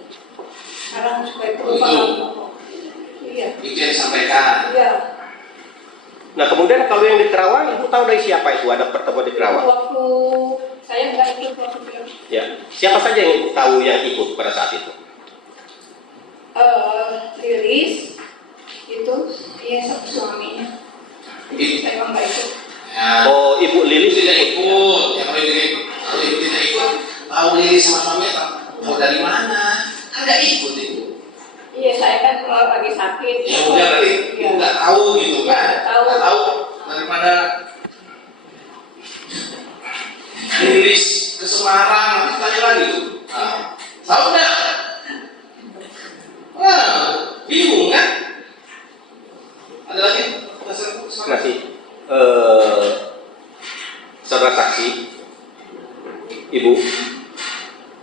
Sekarang supaya kebuka. Iya. Itu yang disampaikan. Iya. Nah, kemudian kalau yang di Kerawang, Ibu tahu dari siapa itu ada pertemuan di Kerawang? Waktu saya nggak ikut waktu itu. Ya, siapa saja yang Ibu tahu yang ikut pada saat itu? Lilis itu dia suaminya. Saya nggak ikut. Ya. Oh, Ibu Lilis tidak ikut. Ya, kalau ibu tidak ikut, tahu Lilis sama suaminya tahu dari mana? Ada ikut itu. Iya, saya kan kalau lagi sakit. Ya udah berarti Iya. nggak tahu gitu kan? Nggak tahu. Nggak tahu daripada Lilis ke Semarang nanti tanya lagi tuh. Nah, tahu nggak? Wah, bingung kan? Ada lagi? masih saudara saksi, Ibu,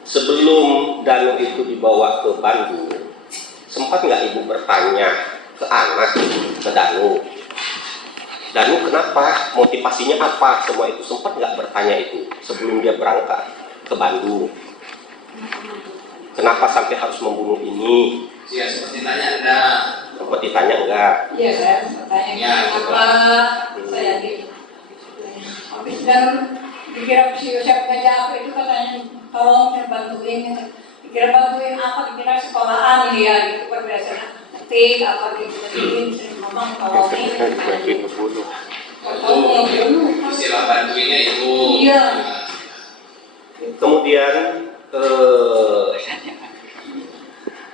sebelum Danu itu dibawa ke Bandung, sempat nggak Ibu bertanya ke anak, ke Danu, kenapa, motivasinya apa, semua itu sempat nggak bertanya itu sebelum dia berangkat ke Bandung? Kenapa sampai harus membunuh ini? Ya seperti tanya ada sempat ditanya enggak? Iya, saya bertanya kenapa saya gitu. Habis dan dikira siap kerja apa itu katanya tolong saya bantuin. Dikira bantuin apa? Dikira sekolahan ya gitu perbedaan ketik apa gitu. Ngomong tolongin. Istilah bantuinnya itu. Iya. Kemudian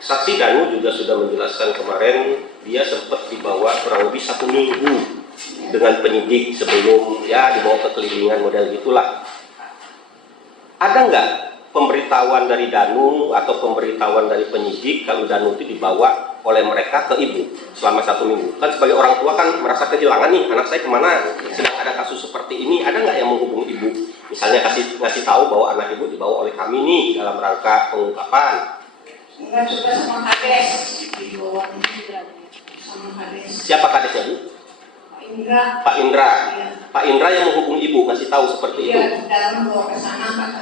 saksi Danu juga sudah menjelaskan kemarin dia sempat dibawa kurang lebih 1 minggu dengan penyidik sebelum ya dibawa ke kelilingan model gitulah. Ada nggak pemberitahuan dari Danu atau pemberitahuan dari penyidik kalau Danu itu dibawa oleh mereka ke ibu selama 1 minggu? Kan sebagai orang tua kan merasa kehilangan nih, anak saya kemana? Sedang ada kasus seperti ini, ada nggak yang menghubungi ibu? Misalnya ngasih tahu bahwa anak ibu dibawa oleh kami nih dalam rangka pengungkapan. Enggak, sudah sama kades dibawa sama kades. Siapa kadesnya Bu? Pak Indra. Pak Indra. Iya. Pak Indra yang menghubungi ibu ngasih tahu seperti itu. Iya, dalam bawa ke sana kata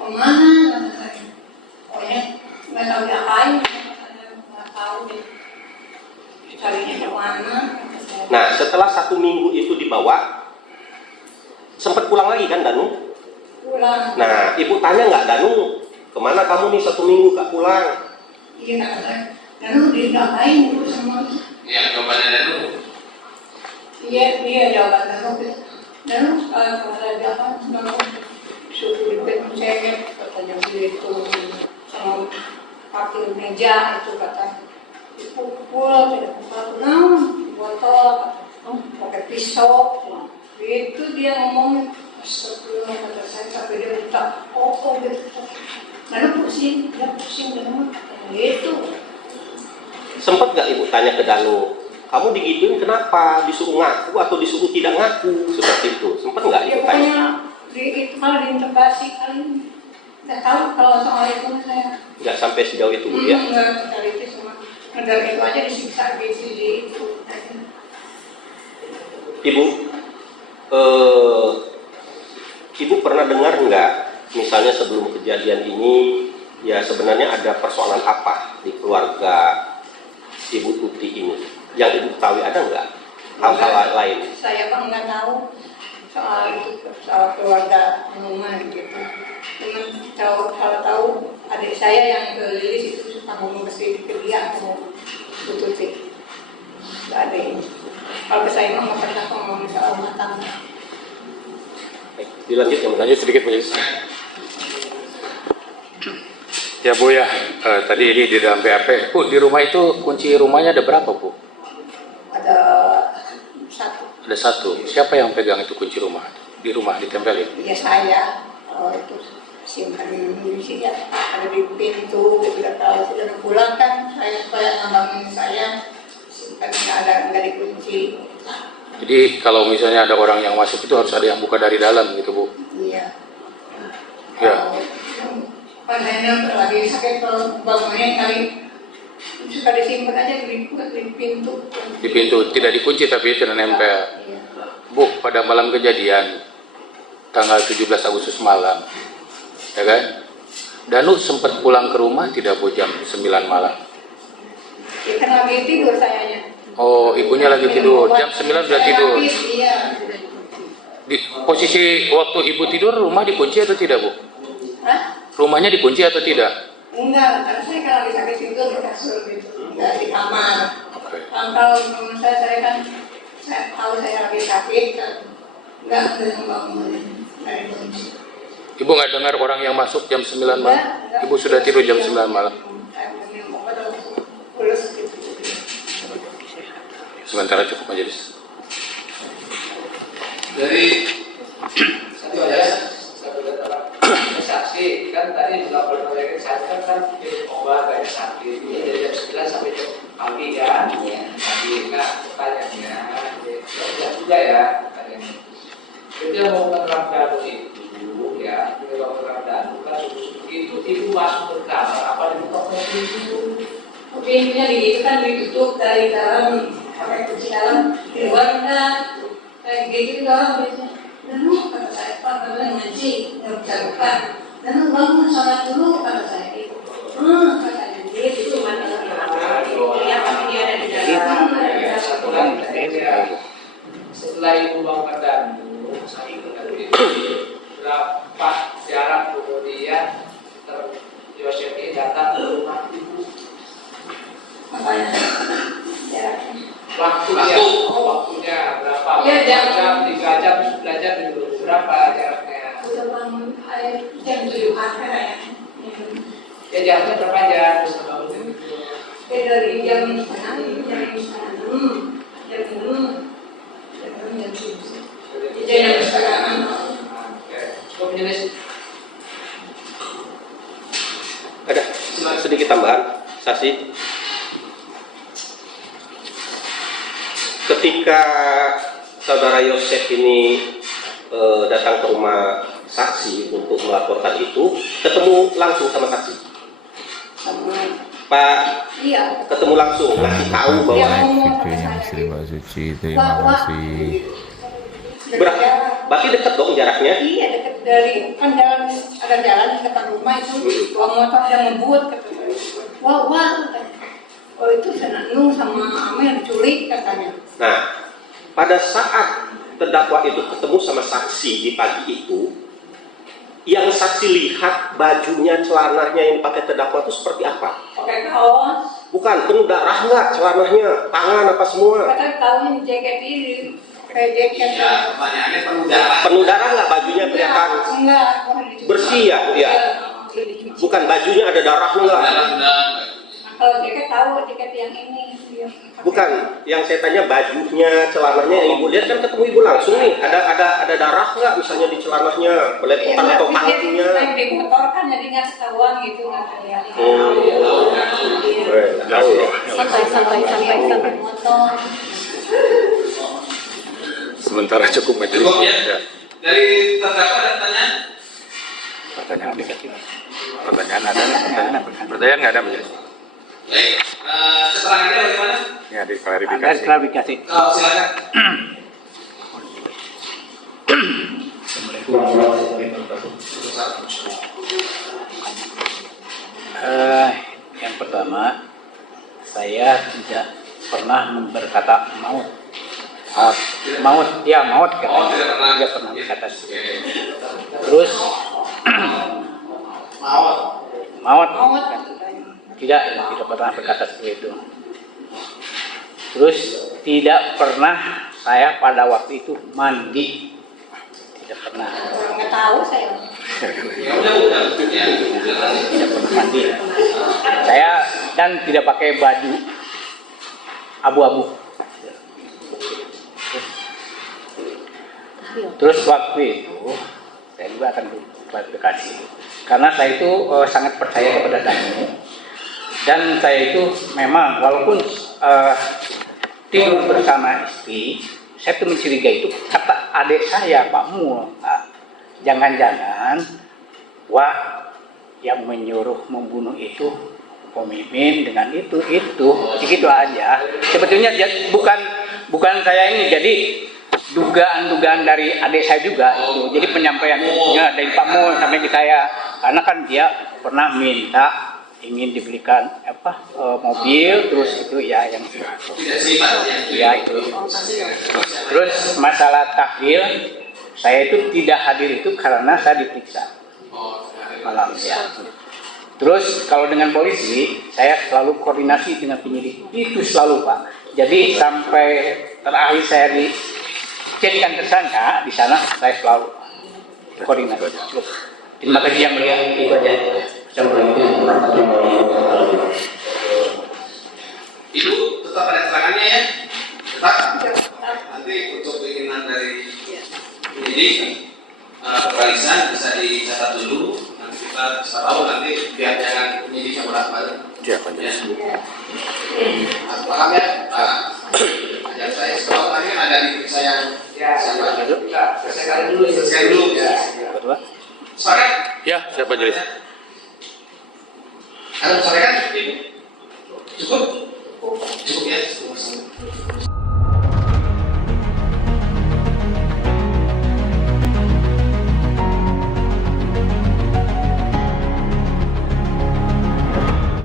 kemana kata saya. Pokoknya nggak tahu diapain, nggak tahu deh. Carinya kemana? Nah, setelah 1 minggu itu dibawa, sempat pulang lagi kan Danu? Pulang. Nah, ibu tanya nggak Danu, kemana kamu nih 1 minggu gak pulang? Iya kata saya. Lalu diapain dulu semua? Ya, jawabannya Danu. Iya jawaban Lalu kalau saya bilang Lalu suruh dipencet katanya begitu sama pakai meja itu kata pukul tidak pukul botol pakai pisau itu dia ngomong sebelum kata saya sampai dia minta gitu lalu pusing dan gitu. Sempat gak ibu tanya ke Danu, kamu digituin kenapa? Disuruh ngaku atau disuruh tidak ngaku? Seperti itu. Sempat nggak ibu tanya? Pokoknya itu kalau diinterogasi kan nggak tahu kalau soal itu saya. Nggak sampai sejauh itu ya? Nggak sekali itu cuma negara itu aja disiksa di itu. Ibu, ibu pernah dengar nggak? Misalnya sebelum kejadian ini, ya sebenarnya ada persoalan apa di keluarga Ibu Tuti ini? Yang ibu ketahui ada nggak hal-hal lain? Saya kan nggak tahu soal itu, soal keluarga rumah gitu. Cuman kalau tahu adik saya yang ke Lilis itu suka ngomong ke dia mau Tuti. Nggak ada ini. Kalau saya mah nggak pernah ngomong soal rumah tangga. Lanjut sedikit Bu. Ya Bu ya, tadi ini di dalam BAP. Bu, di rumah itu kunci rumahnya ada berapa Bu? Ada 1. Ada 1. Siapa yang pegang itu kunci rumah? Di rumah ditempelin? Ya saya, kalau itu simpan di sini ya, ada di pintu. Ketika kalau sudah pulang kan saya supaya ngambangin saya simpan nggak dikunci. Jadi kalau misalnya ada orang yang masuk itu harus ada yang buka dari dalam gitu Bu? Iya. Ya. Padahal lagi sakit kalau bangunnya kali suka disimpan aja di pintu. Di pintu tidak dikunci tapi tidak nempel. Iya. Bu, pada malam kejadian tanggal 17 Agustus malam, ya kan? Danu sempat pulang ke rumah tidak Bu jam 9 malam? Ya kan lagi tidur sayanya. Oh, ibunya lagi tidur. Jam 9 sudah tidur. Iya. Di posisi waktu ibu tidur rumah dikunci atau tidak Bu? Hah? Rumahnya dikunci atau tidak? Enggak, karena saya kalau lagi sakit tidur di kasur gitu, enggak di kamar. Oke. Kalau menurut saya kan saya tahu saya lagi sakit kan enggak bangun dari kunci. Ibu nggak dengar orang yang masuk jam 9 malam? Ibu sudah tidur jam 9 malam. Saya minum obat terus gitu. Sementara cukup majelis. Dari saksi kan tadi dilaporkan oleh saksi kan minum obat banyak sakit ini dari jam 9 sampai jam pagi kan pagi. Nah pertanyaannya juga ya pertanyaannya jadi yang mau menerang Danu itu ya kita mau menerang Danu kan itu ibu masuk ke kamar apa dibuka pintu Pintunya itu kan ditutup dari dalam pakai kunci dalam di luar enggak kayak gitu dalam biasanya. Lalu kata saya Pak katanya ngaji nggak bisa buka. Lalu bangun sholat dulu kata saya. Katanya gitu mana? Kelihatan dia ada Waktu, waktunya berapa? Iya, jam 3 jam, 9 jam itu berapa jaraknya? Udah bangun jam 7-an ya. Ya jamnya berapa jam? Ya dari jam setengah, jam 6, jam 6, jam 7. Jam setengah 6. Oke, cukup jenis. Ada sedikit tambahan, Sasi. Ketika saudara Yosef ini datang ke rumah saksi untuk melaporkan itu, ketemu langsung sama saksi. Pak, Iya. ketemu langsung, ngasih tahu bahwa Videonya Misteri Mbak Suci, terima kasih. berarti dekat dong jaraknya. Iya, dekat dari kan jalan, ada jalan di depan rumah itu, dua motor yang ngebut katanya. Wah, oh itu Senanung sama Amir diculik katanya. Nah, pada saat terdakwa itu ketemu sama saksi di pagi itu, yang saksi lihat bajunya, celananya yang dipakai terdakwa itu seperti apa? Pakai kaos, Bukan, penuh darah nggak celananya, tangan apa semua? katanya kaosnya jaket ini, kayak jaket. Ya, pertanyaannya penuh darah. Penuh darah nggak bajunya kelihatan? Enggak, dicuci. Bersih ya, Bu, ya? Iya, dicuci. Bukan, bajunya ada darah nggak? Darah udah. Kalau jaket tahu jaket yang ini. Yang pakai. Bukan, yang saya tanya bajunya, celananya yang ibu lihat kan ketemu ibu langsung nih. Ada darah nggak misalnya di celananya, belepotan atau tangannya? Yang di motor kan jadi nggak ketahuan gitu nggak terlihat. Tahu ya. Sampai motor. Sementara cukup majelis. Cukup ya. Dari terdakwa ada pertanyaan? Pertanyaan negatif. Pertanyaan ada nih, pertanyaan nggak ada majelis. Baik, keterangannya bagaimana? Ya, diklarifikasi. klarifikasi. Silakan. Yang pertama, saya tidak pernah berkata maut. Maut katanya. Tidak pernah berkata seperti itu. Terus maut tidak pernah berkata seperti itu. Terus tidak pernah saya pada waktu itu mandi, tidak pernah. Nggak tahu saya. Ya udah. Ya. Tidak pernah mandi. Saya dan tidak pakai baju abu-abu. Terus waktu itu saya juga akan klarifikasi karena saya itu sangat percaya kepada Danu, dan saya itu memang walaupun tidur bersama istri, saya tuh mencurigai itu kata adik saya Pak Mul, jangan-jangan wah yang menyuruh membunuh itu pemimpin dengan itu begitu aja. Sebetulnya bukan saya ini, jadi dugaan-dugaan dari adik saya juga itu. Jadi penyampaiannya dari Pak Mul sampai ke saya, karena kan dia pernah minta ingin dibelikan mobil, terus itu ya yang ya itu. Terus masalah tahil, saya itu tidak hadir itu karena saya diperiksa malam ya. Terus kalau dengan polisi, saya selalu koordinasi dengan penyidik, itu selalu Pak. Jadi sampai terakhir saya dijadikan tersangka di sana, saya selalu koordinasi. Terima kasih yang mulia, itu aja. Assalamualaikum warahmatullahi wabarakatuh. Ibu tetap ada keterangannya ya? Tetap? Nanti untuk keinginan dari penyidik barisan bisa dicatat dulu. Nanti kita bisa tahu nanti biar jangan penyidik yang berat-berat. Ya, Pak. Paham ya? Ajar saya sekolah tadi kan ada di saya siapa? Selesaikan dulu. Selesai dulu. Silakan. Ya, siapa majelis? Ada silakan. Cukup? Cukup ya.